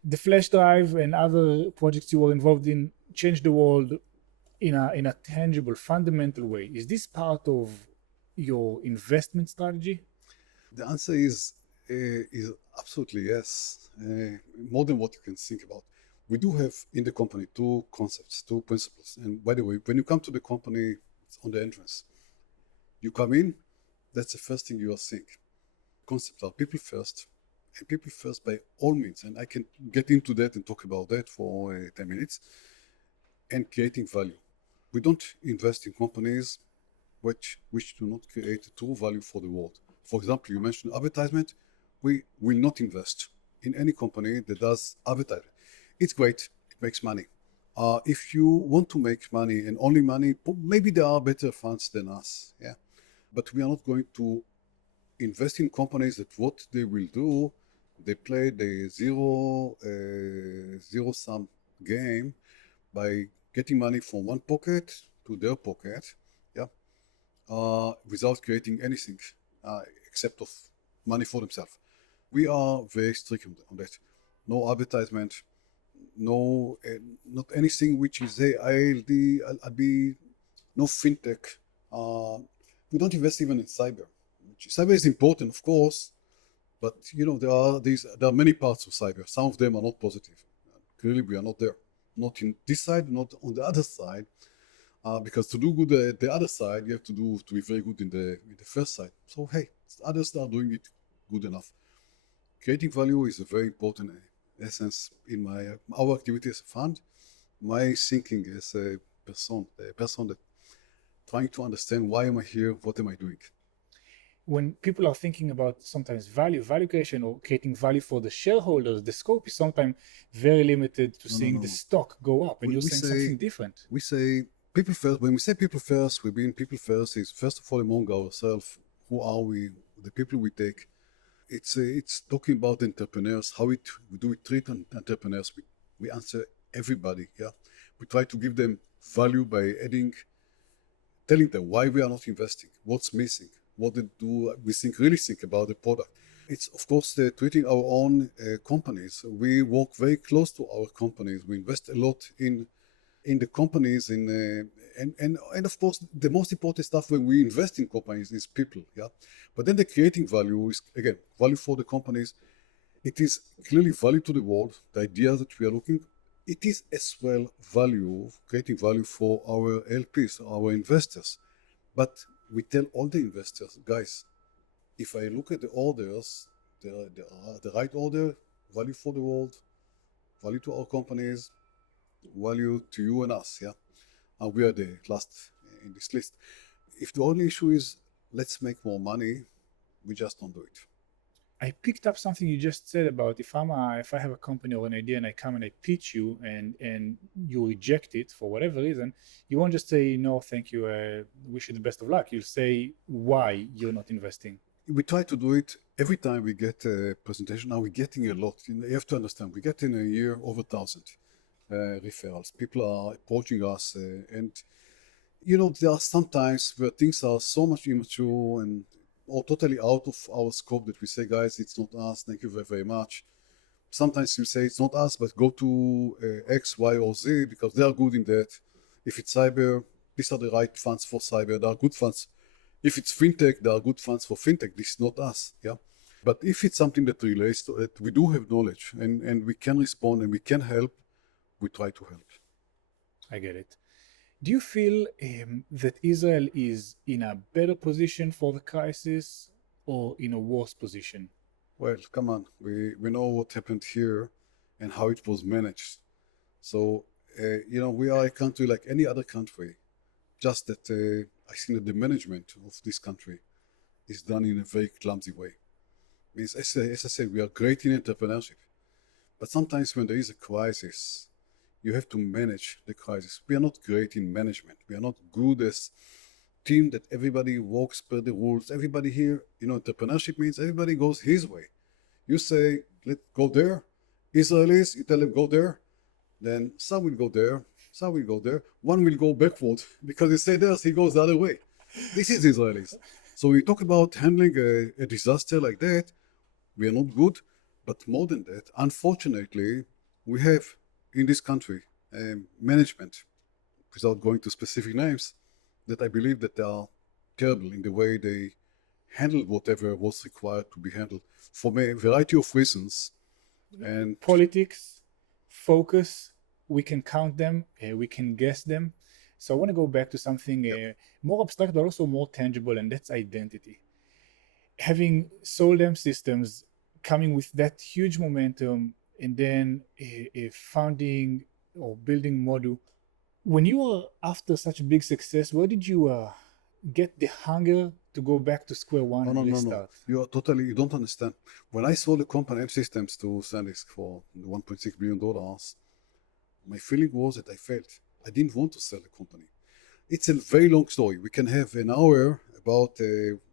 The flash drive and other projects you were involved in changed the world in a tangible, fundamental way. Is this part of your investment strategy? The answer is absolutely yes. More than what you can think about. We do have in the company two concepts, two principles. And by the way, when you come to the company, it's on the entrance. You come in, that's the first thing you are seeing. Concepts are people first, and people first by all means. And I can get into that and talk about that for 10 minutes. And creating value. We don't invest in companies which do not create true value for the world. For example, you mentioned advertisement. We will not invest in any company that does advertising. It's great. It makes money. If you want to make money and only money, maybe there are better funds than us. Yeah. But we are not going to invest in companies that what they will do, they play the zero-sum game by getting money from one pocket to their pocket, yeah, without creating anything except of money for themselves. We are very strict on that. No advertisement, no, not anything which is I'll be, no fintech. We don't invest even in cyber. Cyber is important, of course, but there are many parts of cyber. Some of them are not positive. Clearly, we are not there. Not in this side, not on the other side. Because to do good at the other side, you have to be very good in the first side. So hey, others are doing it good enough. Creating value is a very important essence in our activity as a fund. My thinking as a person that trying to understand why am I here, what am I doing. When people are thinking about sometimes value creation or creating value for the shareholders, the scope is sometimes very limited to seeing the stock go up, and you're saying something different. We say people first. When we say people first, we mean people first is first of all among ourselves. Who are we? The people we take. It's talking about entrepreneurs. How we treat entrepreneurs. We answer everybody. Yeah, we try to give them value by telling them why we are not investing, what's missing, what they do. We really think about the product. It's of course treating our own companies. We work very close to our companies. We invest a lot in the companies, and of course the most important stuff when we invest in companies is people. Yeah, but then the creating value is again value for the companies. It is clearly value to the world. The idea that we are looking. It is as well creating value for our LPs, our investors. But we tell all the investors, guys, if I look at the orders, the right order, value for the world, value to our companies, value to you and us, yeah? And we are the last in this list. If the only issue is, let's make more money, we just don't do it. I picked up something you just said about if I have a company or an idea and I come and I pitch you and you reject it for whatever reason, you won't just say, no, thank you, wish you the best of luck. You'll say why you're not investing. We try to do it every time we get a presentation. Now we're getting a lot. You have to understand, we get in a year over 1,000 referrals. People are approaching us and there are some times where things are so much immature or totally out of our scope that we say, guys, it's not us, thank you very, very much. Sometimes you say it's not us, but go to X, Y, or Z because they are good in that. If it's cyber, these are the right funds for cyber. There are good funds. If it's fintech, there are good funds for fintech. This is not us, yeah. But if it's something that relates to it, we do have knowledge and we can respond and we can help, we try to help. I get it. Do you feel that Israel is in a better position for the crisis or in a worse position? Well, come on. We know what happened here and how it was managed. So, we are a country like any other country, just that I think that the management of this country is done in a very clumsy way. Means, as I said, we are great in entrepreneurship, but sometimes when there is a crisis, you have to manage the crisis. We are not great in management. We are not good as team that everybody walks per the rules. Everybody here, entrepreneurship means everybody goes his way. You say, let's go there. Israelis, you tell them go there. Then some will go there, some will go there. One will go backward because he said this, he goes the other way. This is Israelis. So we talk about handling a disaster like that. We are not good, but more than that, unfortunately, we have in this country management, without going to specific names, that I believe that they are terrible in the way they handle whatever was required to be handled for a variety of reasons. And politics, focus, we can count them, we can guess them. So I want to go back to something more abstract, but also more tangible, and that's identity. Having sold them systems, coming with that huge momentum, and then a founding or building Modu. When you were after such a big success, where did you get the hunger to go back to square one and restart? No. You don't understand. When I sold the company M Systems to SanDisk for $1.6 billion, my feeling was that I failed. I didn't want to sell the company. It's a very long story. We can have an hour about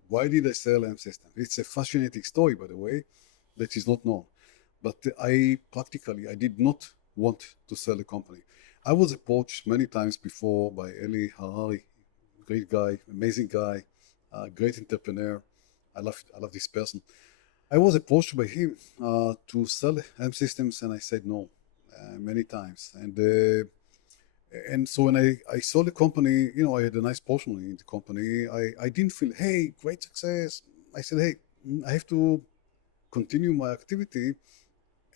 Why did I sell M System? It's a fascinating story, by the way, that is not known. But I did not want to sell the company. I was approached many times before by Eli Harari, great guy, amazing guy, great entrepreneur. I love this person. I was approached by him to sell M Systems, and I said no many times. And so when I saw the company, I had a nice portion in the company. I didn't feel, hey, great success. I said, hey, I have to continue my activity,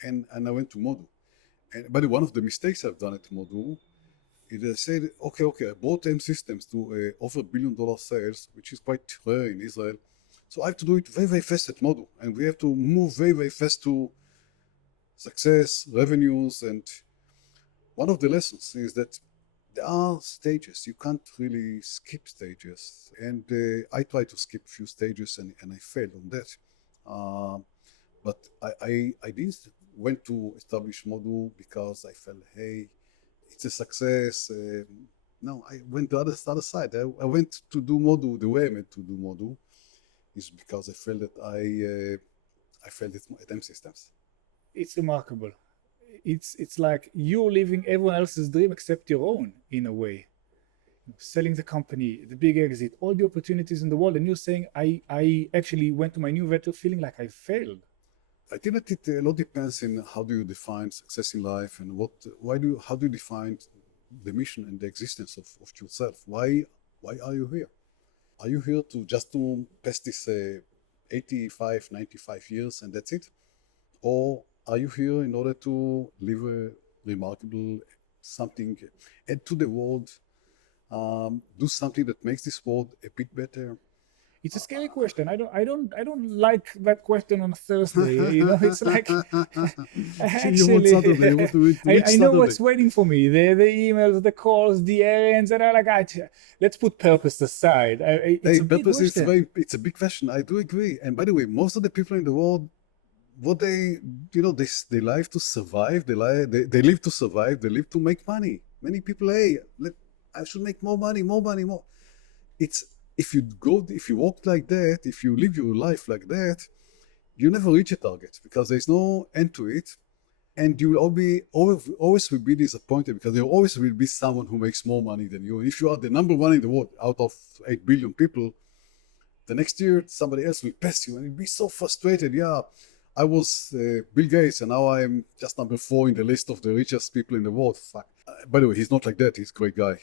and I went to Modu. And by the way, one of the mistakes I've done at Modu is I said, okay, I brought M Systems to over $1 billion sales, which is quite rare in Israel. So I have to do it very, very fast at Modu, and we have to move very, very fast to success, revenues, and one of the lessons is that there are stages. You can't really skip stages, and I tried to skip a few stages, and I failed on that. But I didn't went to establish Modu because I felt, hey, it's a success. No, I went to the other side. I went to do Modu the way I meant to do Modu, is because I felt that I felt it at M Systems. It's remarkable. It's like you're living everyone else's dream except your own, in a way. Selling the company, the big exit, all the opportunities in the world, and you're saying, I actually went to my new venture feeling like I failed. I think that it a lot depends in how do you define success in life, and how do you define the mission and the existence of yourself? Why are you here? Are you here to pass this 85, 95 years and that's it? Or are you here in order to live a remarkable something, add to the world, do something that makes this world a bit better? It's a scary question. I don't like that question on a Thursday. It's like actually, I know what's waiting for me. The emails, the calls, the errands, and I'm like, let's put purpose aside. It's a big question. I do agree. And by the way, most of the people in the world, what they live to survive. They live to survive. They live to make money. Many people, hey, I should make more money. If you walk like that, if you live your life like that, you never reach a target because there's no end to it, and you will always will be disappointed because there always will be someone who makes more money than you. And if you are the number one in the world out of 8 billion people, the next year somebody else will pass you, and you'll be so frustrated. Yeah, I was Bill Gates, and now I'm just number 4 in the list of the richest people in the world. Fuck. By the way, he's not like that. He's a great guy.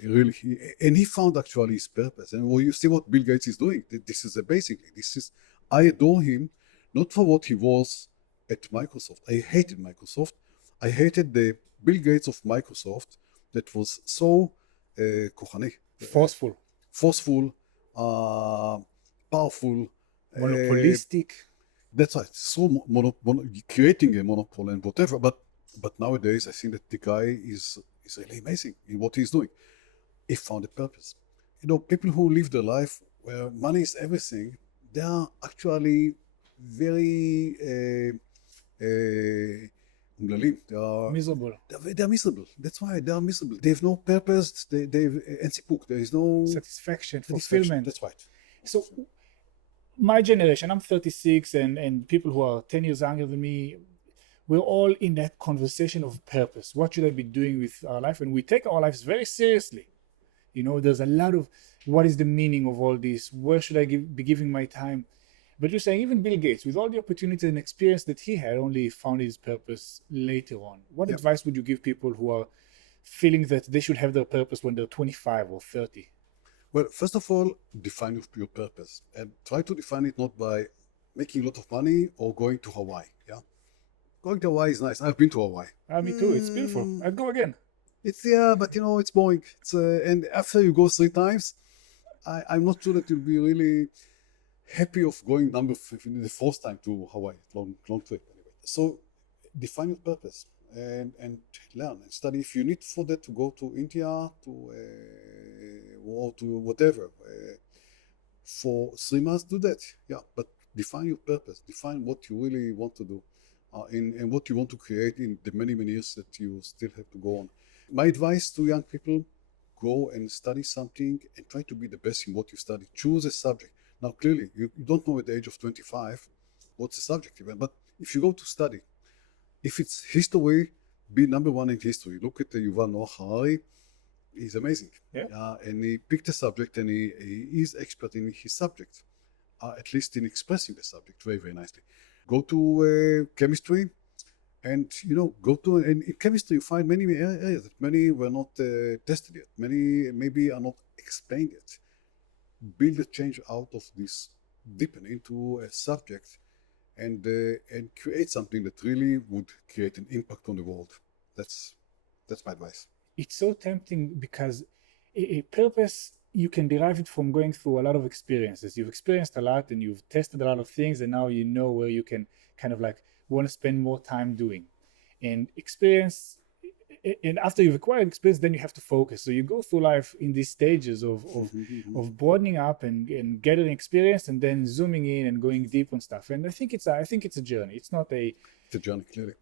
He found actually his purpose. And you see what Bill Gates is doing. This is I adore him, not for what he was at Microsoft. I hated Microsoft. I hated the Bill Gates of Microsoft that was so forceful, powerful, monopolistic. That's right. So creating a monopoly and whatever. But nowadays, I think that the guy is really amazing in what he's doing. He found a purpose. People who live their life where money is everything, they are actually very miserable. They are miserable. That's why they are miserable. They have no purpose. There is no satisfaction, fulfillment. That's right. So my generation, I'm 36, and people who are 10 years younger than me, we're all in that conversation of purpose. What should I be doing with our life? And we take our lives very seriously. There's a lot of what is the meaning of all this? Where should I be giving my time? But you're saying even Bill Gates, with all the opportunity and experience that he had, only found his purpose later on. What advice would you give people who are feeling that they should have their purpose when they're 25 or 30? Well, first of all, define your purpose, and try to define it not by making a lot of money or going to Hawaii. Yeah, going to Hawaii is nice. I've been to Hawaii. Me too. It's beautiful. I'd go again. But it's boring. And after you go 3 times, I'm not sure that you'll be really happy of going the 4th time to Hawaii. Long trip anyway. So define your purpose and learn and study. If you need for that to go to India or to whatever for 3 months, do that. Yeah, but define your purpose. Define what you really want to do and what you want to create in the many years that you still have to go on. My advice to young people: go and study something and try to be the best in what you study. Choose a subject. Now, clearly, you don't know at the age of 25 what's the subject even, but if you go to study, if it's history, be number one in history. Look at Yuval Noah Harari. He's amazing. Yeah. And he picked a subject and he is expert in his subject, at least in expressing the subject very, very nicely. Go to chemistry and, and in chemistry you find many areas that many were not tested yet. Many maybe are not explained yet. Build a change out of this, deepen into a subject and create something that really would create an impact on the world. That's my advice. It's so tempting because a purpose, you can derive it from going through a lot of experiences. You've experienced a lot and you've tested a lot of things, and now you know where you can kind of like want to spend more time doing. And experience, and after you've acquired experience, then you have to focus. So you go through life in these stages of broadening up and gathering experience, and then zooming in and going deep on stuff. And I think it's a journey. It's not a... It's a journey, clearly.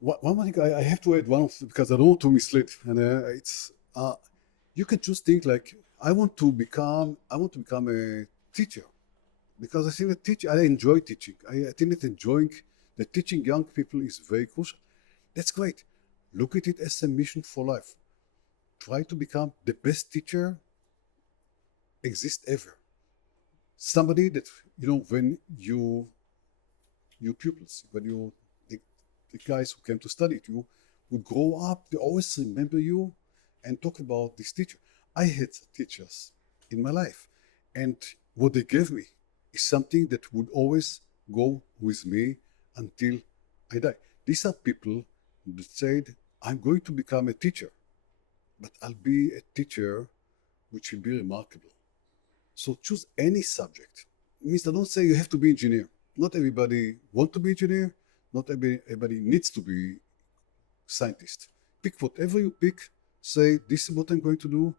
One more thing I have to add, because I don't want to mislead, and it's you can just think like I want to become a teacher, because I think I enjoy teaching. I think that teaching young people is very crucial. That's great. Look at it as a mission for life. Try to become the best teacher exists ever. Somebody that when your pupils, when the guys who came to study with you would grow up, they always remember you and talk about this teacher. I had teachers in my life, and what they gave me is something that would always go with me until I die. These are people that said, I'm going to become a teacher, but I'll be a teacher which will be remarkable. So choose any subject. It means I don't say you have to be engineer. Not everybody wants to be engineer. Not everybody needs to be scientist. Pick whatever you pick. Say, this is what I'm going to do.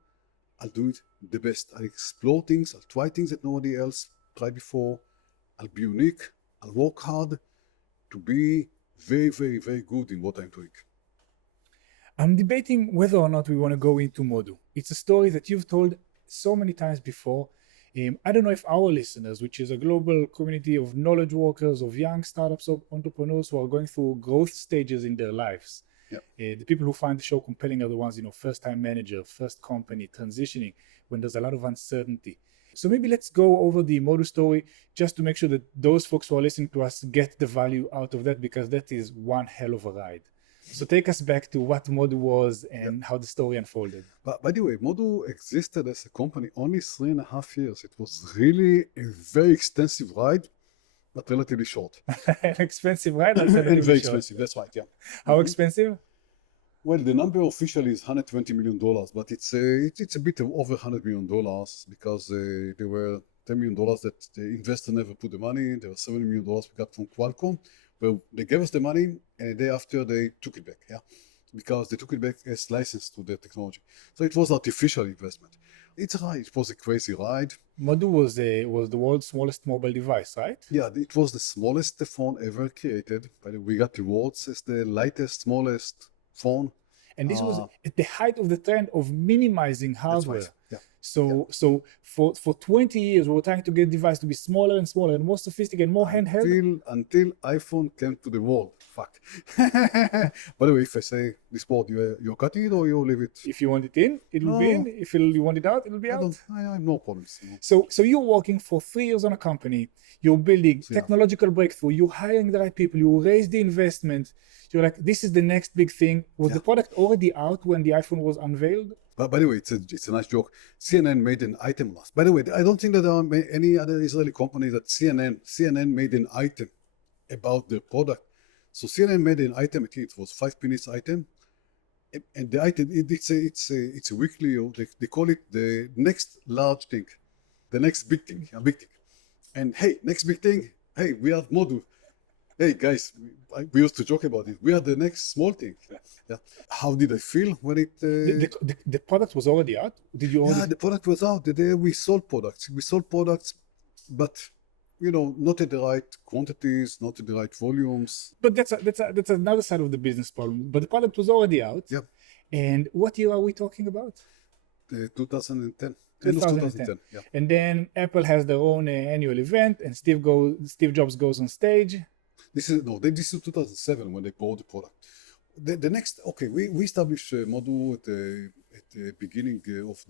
I'll do it the best. I'll explore things. I'll try things that nobody else tried before. I'll be unique. I'll work hard to be very, very, very good in what I'm doing. I'm debating whether or not we want to go into Modu. It's a story that you've told so many times before. I don't know if our listeners, which is a global community of knowledge workers, of young startups, of entrepreneurs who are going through growth stages in their lives, the people who find the show compelling are the ones, first-time manager, first company, transitioning, when there's a lot of uncertainty. So maybe let's go over the Modu story just to make sure that those folks who are listening to us get the value out of that, because that is one hell of a ride. So take us back to what Modu was and how the story unfolded. But by the way, Modu existed as a company only 3.5 years. It was really a very extensive ride, but relatively short. An expensive ride? And very expensive, that's right, yeah. How expensive? Well, the number officially is $120 million, but it's a bit over $100 million because there were $10 million that the investor never put the money in. There were $70 million we got from Qualcomm. Well, they gave us the money, and a day after they took it back, because they took it back as license to their technology. So it was artificial investment. It's a ride. It was a crazy ride. Modu was the world's smallest mobile device, right? Yeah, it was the smallest phone ever created. By the way, we got awards as the lightest, smallest phone. And this was at the height of the trend of minimizing hardware. That's right. Yeah. So for 20 years, we were trying to get device to be smaller and smaller and more sophisticated, more handheld. Until iPhone came to the world. Fuck. By the way, if I say this board, you cut it or you leave it? If you want it in, it will be in. If you want it out, it will be out. I have no problems. So you're working for 3 years on a company. You're building technological breakthrough. You're hiring the right people. You raise the investment. You're like, this is the next big thing. Was the product already out when the iPhone was unveiled? But by the way, it's a nice joke. CNN made an item on us. By the way, I don't think that there are any other Israeli company that CNN made an item about their product. So CNN made an item. I think it was 5 minutes item, and the item it's a weekly. They call it the next large thing, the next big thing, a big thing. And hey, next big thing. Hey, we are Modu. Hey guys, we used to joke about it. We are the next small thing. Yeah. How did I feel when it? The product was already out. Did you? Yeah, the product was out. The day we sold products. But not at the right quantities, not at the right volumes. But that's another side of the business problem. But the product was already out. Yep. And what year are we talking about? 2010. End of 2010. 2010, yeah. And then Apple has their own annual event, and Steve Jobs goes on stage. This is 2007 when they bought the product. The next, okay, we established Modu at the beginning of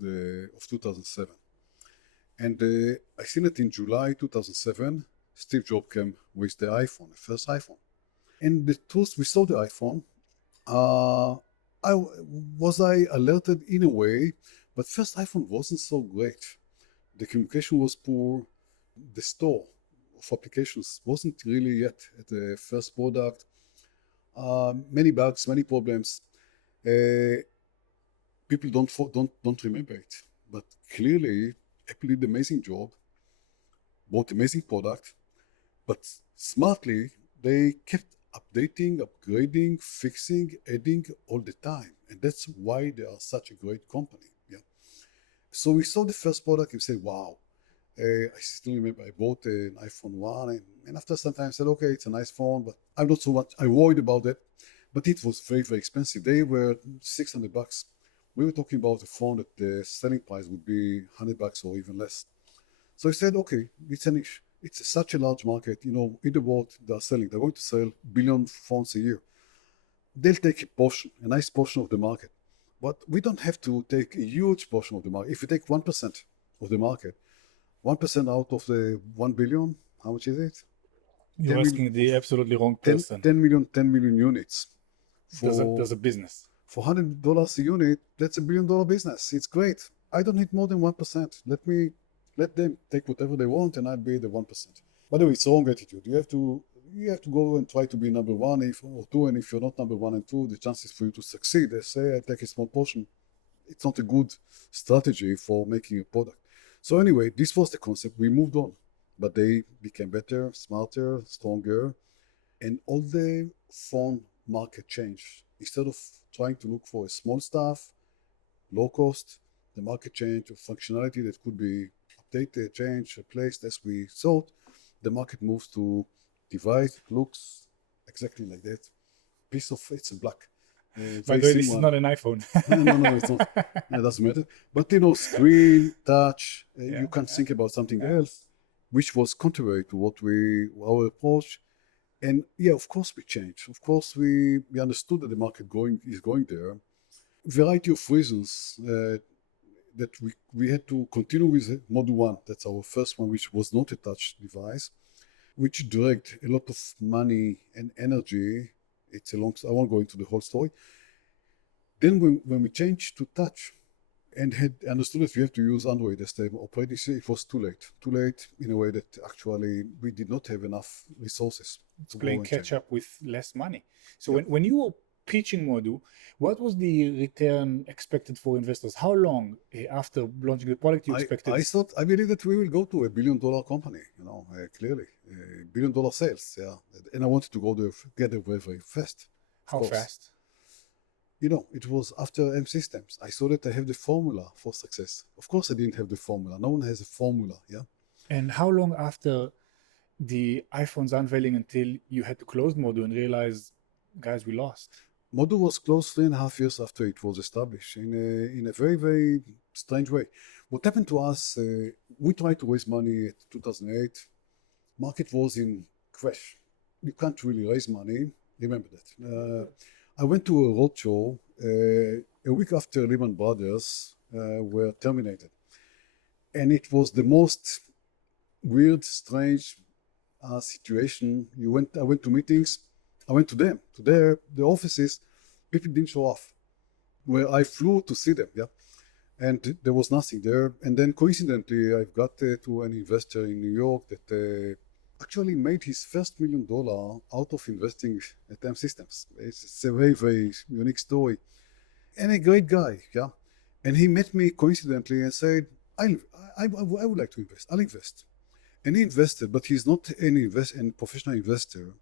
2007, and I seen it in July 2007. Steve Jobs came with the iPhone, the first iPhone, and the truth, we saw the iPhone. I alerted in a way, but first iPhone wasn't so great. The communication was poor. The store of applications wasn't really yet at the first product. Many bugs, many problems. People don't remember it, but clearly Apple did an amazing job, bought amazing product, but smartly they kept updating, upgrading, fixing, adding all the time, and that's why they are such a great company. Yeah. So we saw the first product and said, "Wow." I still remember I bought an iPhone 1, and after some time I said, okay, it's a nice phone, but I'm not so much, I worried about it, but it was very, very expensive. They were $600. We were talking about a phone that the selling price would be $100 or even less. So I said, okay, it's such a large market, in the world they're going to sell billion phones a year. They'll take a nice portion of the market, but we don't have to take a huge portion of the market. If you take 1% of the market, 1% out of the 1 billion, how much is it? You're asking the absolutely wrong person. 10 million units. There's a business. For $100 a unit, that's $1 billion business. It's great. I don't need more than 1%. Let them take whatever they want, and I'll be the 1%. By the way, it's wrong attitude. You have to go and try to be number one or two, and if you're not number one and two, the chances for you to succeed, they say, I take a small portion. It's not a good strategy for making a product. So anyway, this was the concept. We moved on, but they became better, smarter, stronger, and all the phone market changed. Instead of trying to look for a small stuff, low cost, the market changed to functionality that could be updated, changed, replaced as we thought. The market moves to device, looks exactly like that. It's a black. By the way, this is not an iPhone. No, it's not. It doesn't matter. But screen, touch, you can think about something else, which was contrary to our approach. And yeah, of course we changed. Of course we understood that the market is going there. Variety of reasons that we had to continue with Model 1. That's our first one, which was not a touch device, which dragged a lot of money and energy. I won't go into the whole story. Then when we changed to touch and had understood that we have to use Android as the operating system, it was too late. Too late in a way that actually we did not have enough resources. It's playing catch up with less money. So when you were pitching Modu, what was the return expected for investors? How long after launching the product you expected? I believe that we will go to $1 billion company, clearly. $1 billion sales, yeah. And I wanted to get there very, very fast. How fast? It was after M Systems. I saw that I have the formula for success. Of course, I didn't have the formula. No one has a formula, yeah. And how long after the iPhone's unveiling until you had to close Modu and realize, guys, we lost? Modu was closed 3.5 years after it was established in a very, very strange way. What happened to us, we tried to raise money at 2008. Market was in crash. You can't really raise money. Remember that. I went to a roadshow a week after Lehman Brothers were terminated. And it was the most weird, strange situation. I went to meetings. I went to them, to their offices. People didn't show up. Where I flew to see them, yeah. And there was nothing there. And then coincidentally, I got to an investor in New York that actually made his first $1 million out of investing at M Systems. It's a very, very unique story. And a great guy, yeah. And he met me coincidentally and said, I would like to invest. I'll invest. And he invested, but he's not an professional investor.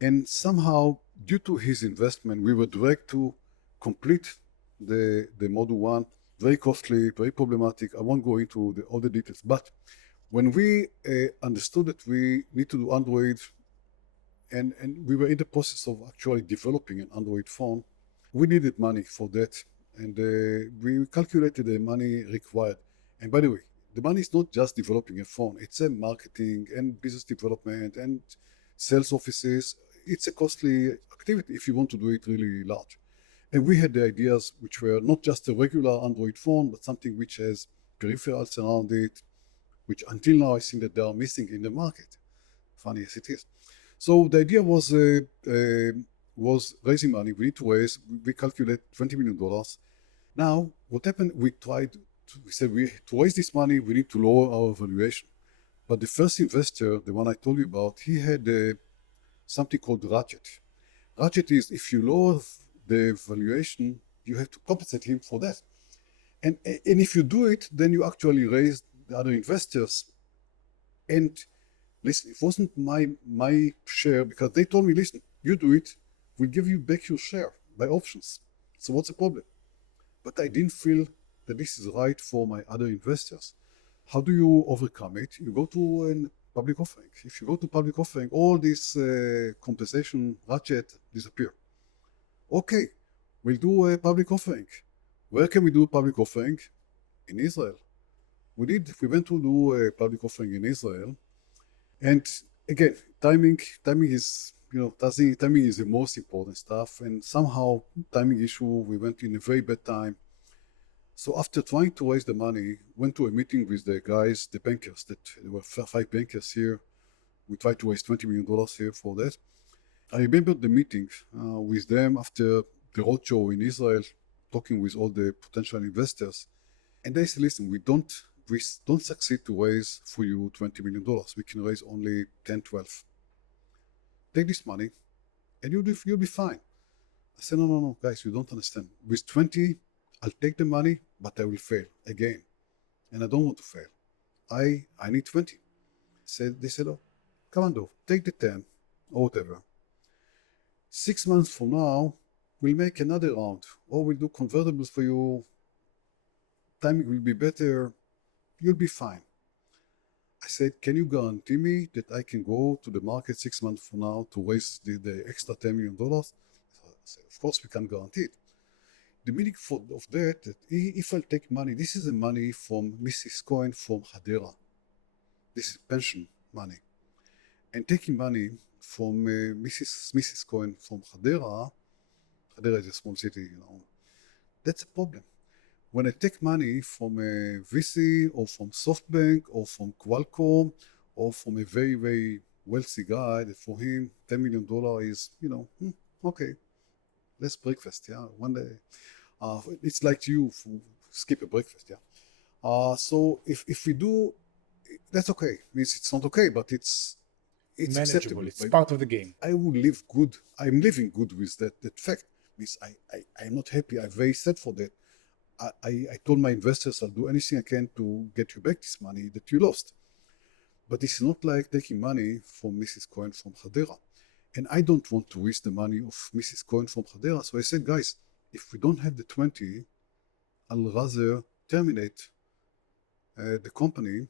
And somehow, due to his investment, we were dragged to complete the Model 1. Very costly, very problematic. I won't go into all the details. But when we understood that we need to do Android, and we were in the process of actually developing an Android phone, we needed money for that. And we calculated the money required. And by the way, the money is not just developing a phone. It's a marketing and business development and sales offices. It's a costly activity if you want to do it really large. And we had the ideas which were not just a regular Android phone, but something which has peripherals around it, which until now I think that they are missing in the market. Funny as it is. So the idea was raising money. We need to raise. We calculate $20 million. Now, what happened? We said to raise this money, we need to lower our valuation. But the first investor, the one I told you about, he had something called ratchet. Ratchet is if you lower the valuation, you have to compensate him for that. And if you do it, then you actually raise the other investors. And listen, it wasn't my share because they told me, listen, you do it, we'll give you back your share by options. So what's the problem? But I didn't feel that this is right for my other investors. How do you overcome it? You go to a public offering. If you go to public offering, all this compensation ratchet disappear. Okay, we'll do a public offering. Where can we do a public offering? In Israel. We went to do a public offering in Israel. And again, timing is, timing is the most important stuff. And somehow timing issue, we went in a very bad time. So after trying to raise the money, went to a meeting with the guys, the bankers, that there were 5 bankers here. We tried to raise $20 million here for that. I remember the meeting with them after the roadshow in Israel, talking with all the potential investors. And they said, listen, we don't succeed to raise for you $20 million. We can raise only 10, 12. Take this money and you'll be fine. I said, no, guys, you don't understand. With 20, I'll take the money, but I will fail again. And I don't want to fail. I need 20. They said, oh, come on, Dov, take the 10 or whatever. 6 months from now, we'll make another round, or we'll do convertibles for you. Timing will be better. You'll be fine. I said, can you guarantee me that I can go to the market 6 months from now to raise the extra $10 million? I said, of course, we can't guarantee it. The meaning of that if I take money, this is the money from Mrs. Cohen from Hadera. This is pension money. And taking money from Mrs. Cohen from Hadera is a small city, that's a problem. When I take money from a VC or from SoftBank or from Qualcomm or from a very, very wealthy guy that for him $10 million is, okay, let's breakfast, one day. It's like you skip a breakfast, so if we do, that's okay. Means it's not okay, but it's manageable. Acceptable. It's part of the game. I will live good. I'm living good with that fact. Means I'm not happy. I'm very sad for that. I told my investors I'll do anything I can to get you back this money that you lost. But it's not like taking money from Mrs. Cohen from Hadera. And I don't want to waste the money of Mrs. Cohen from Hadera. So I said, guys, if we don't have the 20, I'll rather terminate the company.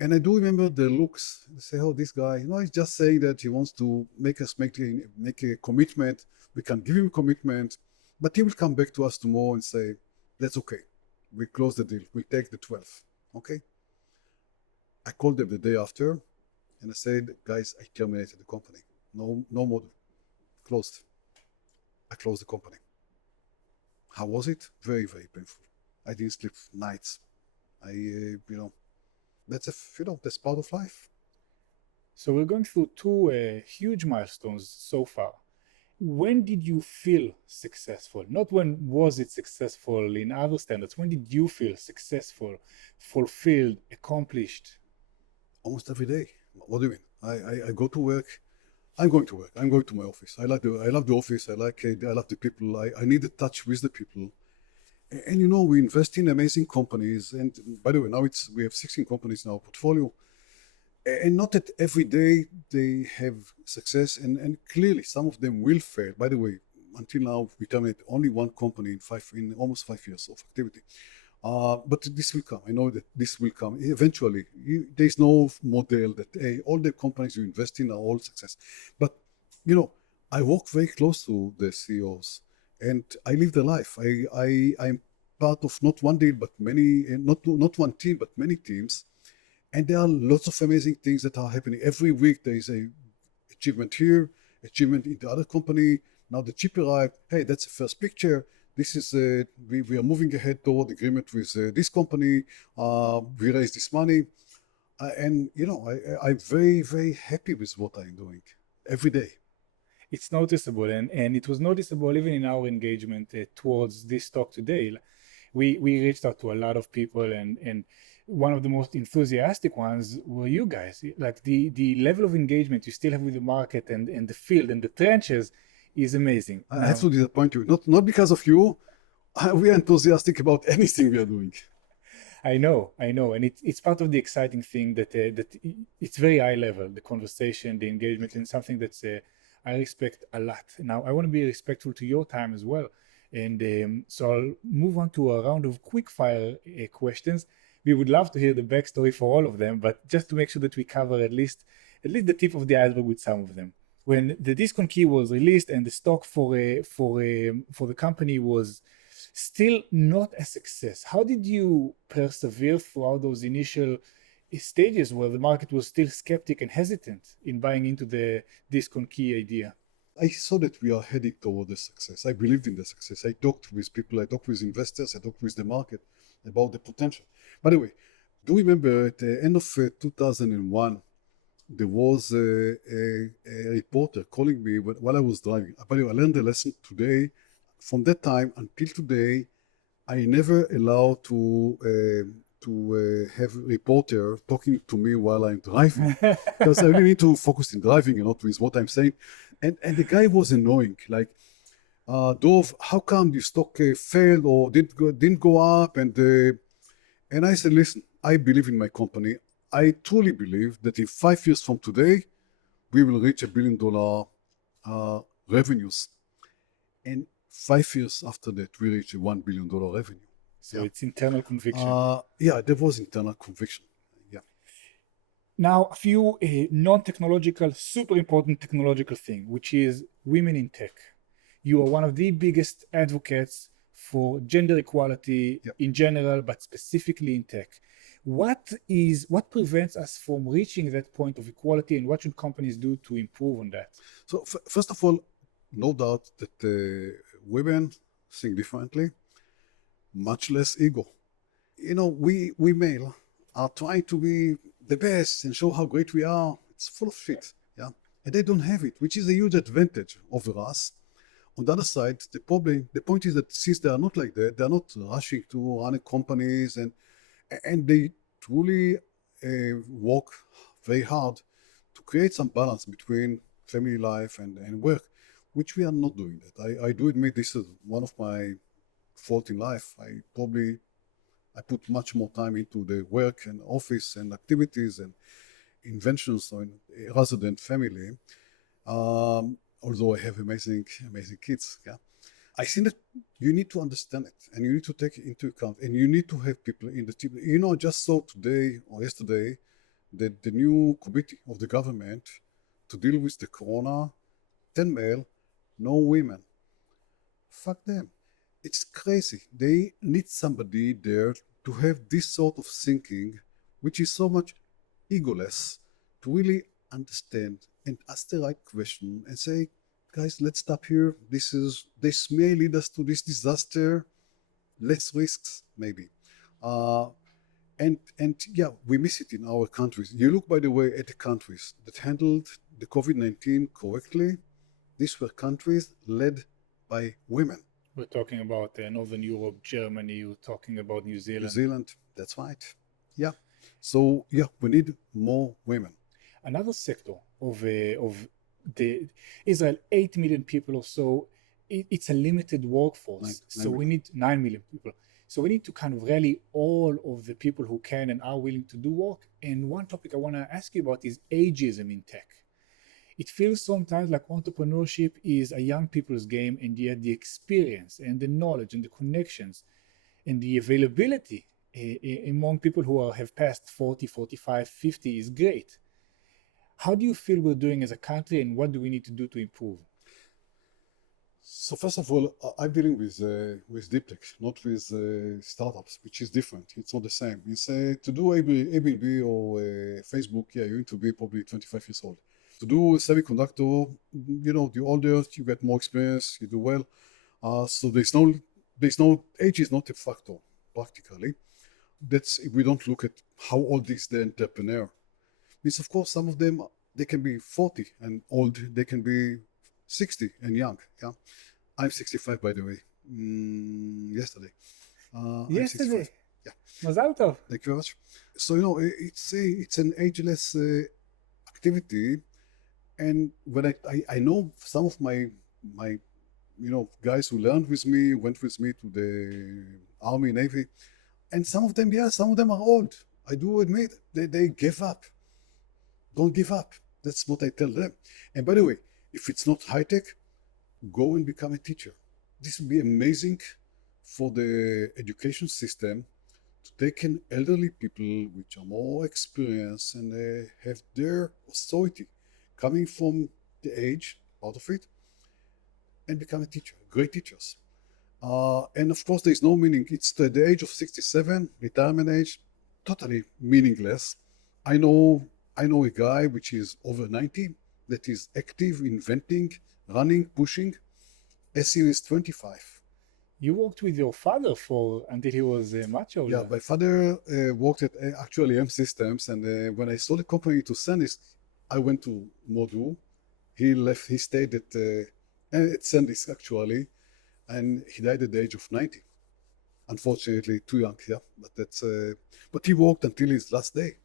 And I do remember the looks. They say, oh, this guy, he's just saying that he wants to make us make a commitment. We can give him a commitment, but he will come back to us tomorrow and say, that's okay. We close the deal. We'll take the 12. Okay? I called them the day after and I said, guys, I terminated the company. No more. Closed. I closed the company. How was it? Very, very painful. I didn't sleep nights. That's part of life. So we're going through 2 huge milestones so far. When did you feel successful? Not when was it successful in other standards. When did you feel successful, fulfilled, accomplished? Almost every day. What do you mean? I go to work. I'm going to work. I'm going to my office. I love the office. I love the people. I need the touch with the people. And we invest in amazing companies. And by the way, now we have 16 companies in our portfolio. And not that every day they have success. And clearly some of them will fail. By the way, until now, we terminated only one company in almost 5 years of activity. But this will come. I know that this will come. Eventually, there's no model that all the companies you invest in are all success. But, I work very close to the CEOs and I live their life. I'm part of not one deal, but many, not one team, but many teams. And there are lots of amazing things that are happening. Every week there is a achievement here, achievement in the other company. Now the chip arrived. Hey, that's the first picture. This is, we are moving ahead toward agreement with this company. We raised this money. And, I'm very, very happy with what I'm doing every day. It's noticeable, and it was noticeable even in our engagement towards this talk today. We reached out to a lot of people, and one of the most enthusiastic ones were you guys. Like the level of engagement you still have with the market and the field and the trenches is amazing. I have to disappoint you, not because of you. We are enthusiastic about anything we are doing. I know, and it's part of the exciting thing that it's very high level, the conversation, the engagement, and something that's I respect a lot. Now, I want to be respectful to your time as well, and so I'll move on to a round of quick fire questions. We would love to hear the backstory for all of them, but just to make sure that we cover at least the tip of the iceberg with some of them. When the Disc on Key was released and the stock for the company was still not a success, how did you persevere throughout those initial stages where the market was still skeptic and hesitant in buying into the Disc on Key idea? I saw that we are heading toward the success. I believed in the success. I talked with people, I talked with investors, I talked with the market about the potential. By the way, do you remember at the end of 2001, there was a reporter calling me while I was driving. By the way, I learned a lesson today. From that time until today, I never allow to have a reporter talking to me while I'm driving, because I really need to focus in driving and not with what I'm saying. And the guy was annoying, like, Dov, how come your stock failed or didn't go up? And I said, listen, I believe in my company. I truly believe that in 5 years from today, we will reach $1 billion revenues. And 5 years after that, we reached $1 billion revenue. So it's internal conviction. Yeah, there was internal conviction. Yeah. Now, a few non-technological, super important technological thing, which is women in tech. You are one of the biggest advocates for gender equality in general, but specifically in tech. What prevents us from reaching that point of equality, and what should companies do to improve on that? So first of all, no doubt that women think differently, much less ego. We male are trying to be the best and show how great we are. It's full of shit, yeah? And they don't have it, which is a huge advantage over us. On the other side, the point is that since they are not like that, they are not rushing to run companies, and they truly work very hard to create some balance between family life and work, which we are not doing that. I do admit this is one of my fault in life. I put much more time into the work and office and activities and inventions rather than family. Although I have amazing kids, yeah. I think that you need to understand it, and you need to take it into account, and you need to have people in the team. I just saw today or yesterday that the new committee of the government to deal with the corona, 10 male, no women. Fuck them. It's crazy. They need somebody there to have this sort of thinking, which is so much egoless, to really understand and ask the right question and say, guys, let's stop here. This may lead us to this disaster. Let's risk maybe. And yeah, we miss it in our countries. You look, by the way, at the countries that handled the COVID-19 correctly. These were countries led by women. We're talking about Northern Europe, Germany. We're talking about New Zealand. New Zealand, that's right. Yeah. So yeah, we need more women. Another sector of the Israel, 8 million people or so, it's a limited workforce. So we need 9 million people. So we need to kind of rally all of the people who can and are willing to do work. And one topic I want to ask you about is ageism in tech. It feels sometimes like entrepreneurship is a young people's game, and yet the experience and the knowledge and the connections and the availability among people who have passed 40, 45, 50 is great. How do you feel we're doing as a country, and what do we need to do to improve? So first of all, I'm dealing with deep tech, not with startups, which is different. It's not the same. It's to do Airbnb or Facebook. Yeah, you need to be probably 25 years old. To do semiconductor, the older you get, more experience, you do well. So there's no age is not a factor practically. That's if we don't look at how old is the entrepreneur. Means of course some of them they can be 40 and old, they can be 60 and young. Yeah, I'm 65 by the way. Yesterday, I'm 65. Yesterday. Yeah, Mazal tov. thank you very much. So it's an ageless activity, and when I know some of my guys who learned with me, went with me to the army, navy, and some of them are old. I do admit they gave up. Don't give up. That's what I tell them. And by the way, if it's not high tech, go and become a teacher. This would be amazing for the education system to take in elderly people which are more experienced and have their authority coming from the age out of it and become a teacher, great teachers. And of course, there's no meaning. It's the age of 67, retirement age, totally meaningless. I know a guy which is over 90 that is active, inventing, running, pushing. SU is 25. You worked with your father until he was much older. Yeah, my father worked at actually M Systems, and when I sold the company to SanDisk, I went to Modu. He stayed at SanDisk actually, and he died at the age of 90. Unfortunately, too young, yeah. But he worked until his last day.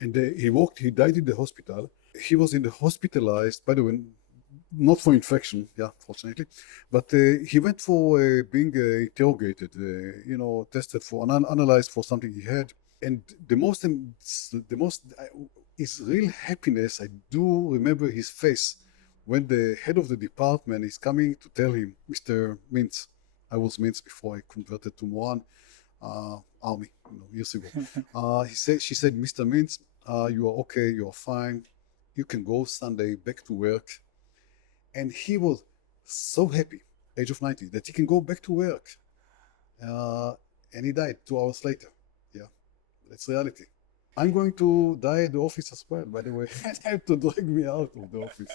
And he died in the hospital. He was in the hospitalized, by the way, not for infection, yeah, fortunately, but he went for being interrogated, tested for, analyzed for something he had. And the most is real happiness. I do remember his face when the head of the department is coming to tell him, Mr. Mintz, I was Mintz before I converted to Moran, army, years ago. She said, Mr. Mintz, you are okay, you are fine. You can go Sunday back to work. And he was so happy, age of 90, that he can go back to work. And he died 2 hours later. Yeah, that's reality. I'm going to die at the office as well, by the way. They have to drag me out of the office.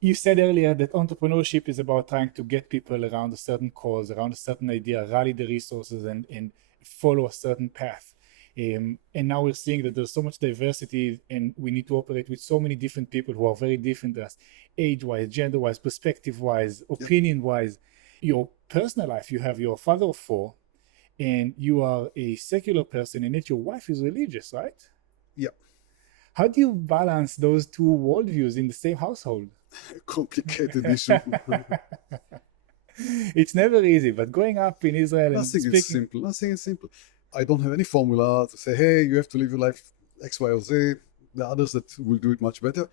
You said earlier that entrepreneurship is about trying to get people around a certain cause, around a certain idea, rally the resources and follow a certain path. And now we're seeing that there's so much diversity and we need to operate with so many different people who are very different to us, age-wise, gender-wise, perspective-wise, opinion-wise. Your personal life, you have your father of four and you are a secular person and yet your wife is religious, right? Yeah. How do you balance those two worldviews in the same household? Complicated issue. It's never easy, but growing up in Israel and Nothing is simple. I don't have any formula to say, hey, you have to live your life X, Y, or Z. There are others that will do it much better.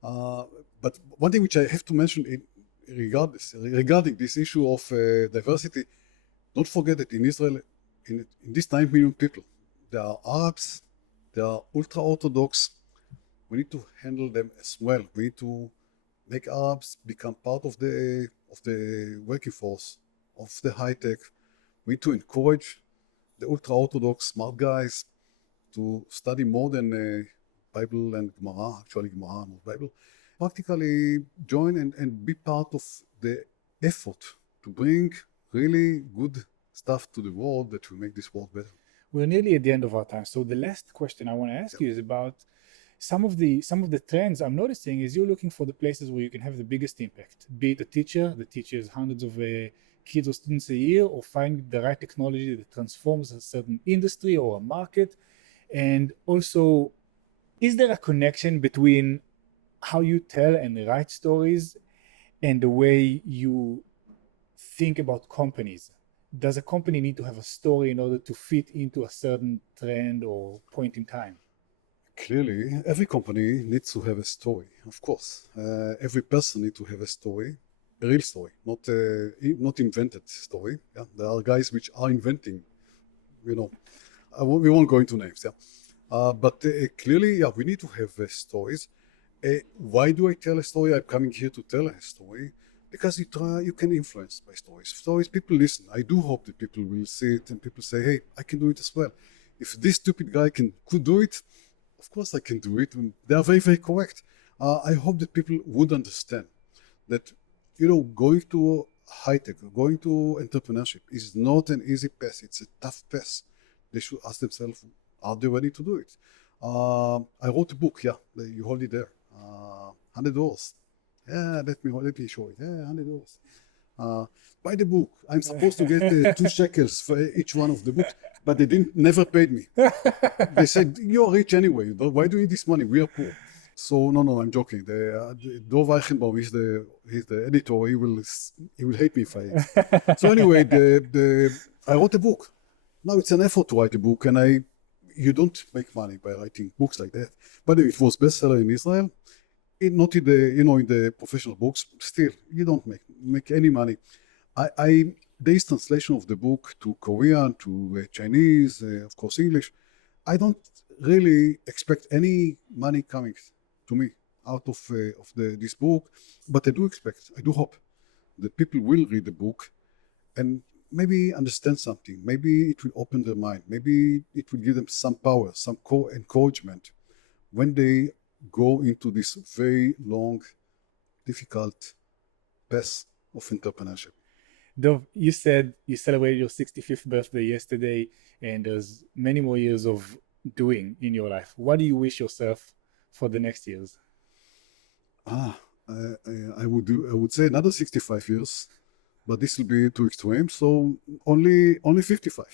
But one thing which I have to mention regarding this issue of diversity, don't forget that in Israel, in this 9 million people, there are Arabs, there are ultra-Orthodox. We need to handle them as well. We need to make Arabs become part of the working force, of the high tech. We need to encourage the ultra-Orthodox smart guys to study more than Bible and Gemara, actually Gemara, not Bible. Practically join and be part of the effort to bring really good stuff to the world that will make this world better. We're nearly at the end of our time. So the last question I want to ask you is about some of the trends I'm noticing is you're looking for the places where you can have the biggest impact. Be it a teacher that teaches hundreds of kids or students a year, or find the right technology that transforms a certain industry or a market. And also, is there a connection between how you tell and write stories and the way you think about companies? Does a company need to have a story in order to fit into a certain trend or point in time? Clearly, every company needs to have a story, of course. Every person needs to have a story, a real story, not invented story. Yeah? There are guys which are inventing, we won't go into names. Yeah? But clearly, yeah, we need to have stories. Why do I tell a story? I'm coming here to tell a story because you can influence by stories. Stories, people listen. I do hope that people will see it and people say, hey, I can do it as well. If this stupid guy could do it, of course I can do it. And they are very, very correct. I hope that people would understand that, going to high tech, going to entrepreneurship is not an easy path. It's a tough path. They should ask themselves, are they ready to do it? I wrote a book. Yeah, you hold it there. $100. Yeah, let me show it. Yeah, $100. Buy the book. I'm supposed to get 2 shekels for each one of the books, but they never paid me. They said, you're rich anyway. Why do you need this money? We are poor. So no, I'm joking. The Dov Eichenbaum, he's the editor. He will hate me if I. So anyway, I wrote a book. Now it's an effort to write a book, and you don't make money by writing books like that. But it was bestseller in Israel. Not in the professional books. Still, you don't make any money. There's translation of the book to Korean, to Chinese, of course English. I don't really expect any money coming to me out of this book, but I do hope that people will read the book and maybe understand something. Maybe it will open their mind. Maybe it will give them some power, some encouragement when they go into this very long, difficult path of entrepreneurship. Dov, you said you celebrated your 65th birthday yesterday, and there's many more years of doing in your life. What do you wish yourself for the next years? I would say another 65 years, but this will be too extreme. So only 55.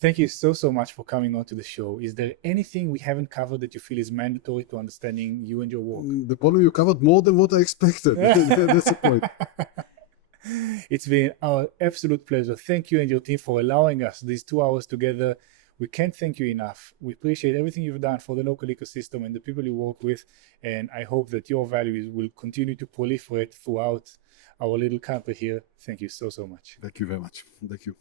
Thank you so much for coming on to the show. Is there anything we haven't covered that you feel is mandatory to understanding you and your work? The problem, you covered more than what I expected. That's the point. It's been our absolute pleasure. Thank you and your team for allowing us these 2 hours together. We can't thank you enough. We appreciate everything you've done for the local ecosystem and the people you work with. And I hope that your values will continue to proliferate throughout our little country here. Thank you so much. Thank you very much. Thank you.